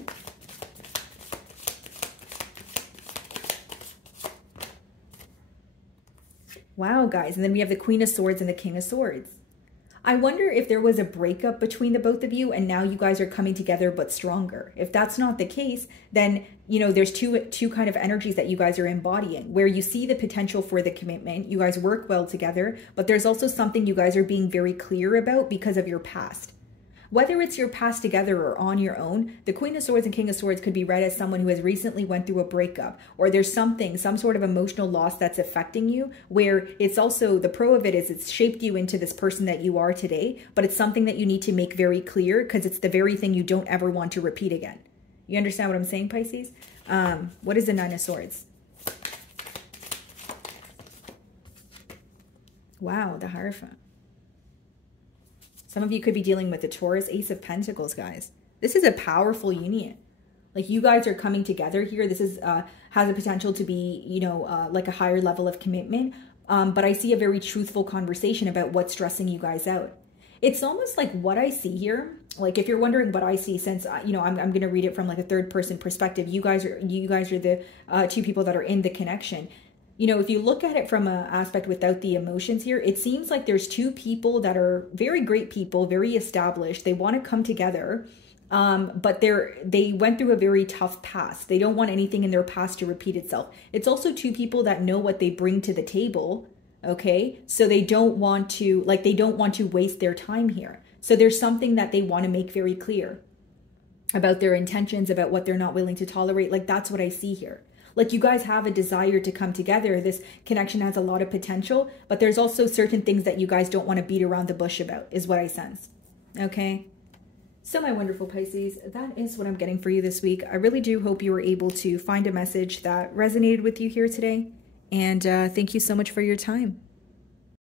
Wow, guys. And then we have the Queen of Swords and the King of Swords. I wonder if there was a breakup between the both of you and now you guys are coming together but stronger. If that's not the case, then, you know, there's two kind of energies that you guys are embodying, where you see the potential for the commitment. You guys work well together, but there's also something you guys are being very clear about because of your past. Whether it's your past together or on your own, the Queen of Swords and King of Swords could be read as someone who has recently went through a breakup, or there's some sort of emotional loss that's affecting you, where it's also, the pro of it is it's shaped you into this person that you are today, but it's something that you need to make very clear because it's the very thing you don't ever want to repeat again. You understand what I'm saying, Pisces? What is the Nine of Swords? Wow, the Hierophant. Some of you could be dealing with the Taurus, Ace of Pentacles, guys. This is a powerful union. Like you guys are coming together here. This is has a potential to be, you know, like a higher level of commitment. But I see a very truthful conversation about what's stressing you guys out. It's almost like what I see here. Like if you're wondering what I see, since you know I'm going to read it from like a third person perspective. You guys are the two people that are in the connection. You know, if you look at it from an aspect without the emotions here, it seems like there's two people that are very great people, very established. They want to come together, but they went through a very tough past. They don't want anything in their past to repeat itself. It's also two people that know what they bring to the table, okay? So they don't want to waste their time here. So there's something that they want to make very clear about their intentions, about what they're not willing to tolerate. Like that's what I see here. Like you guys have a desire to come together. This connection has a lot of potential, but there's also certain things that you guys don't want to beat around the bush about, is what I sense. Okay? So my wonderful Pisces, that is what I'm getting for you this week. I really do hope you were able to find a message that resonated with you here today. And thank you so much for your time.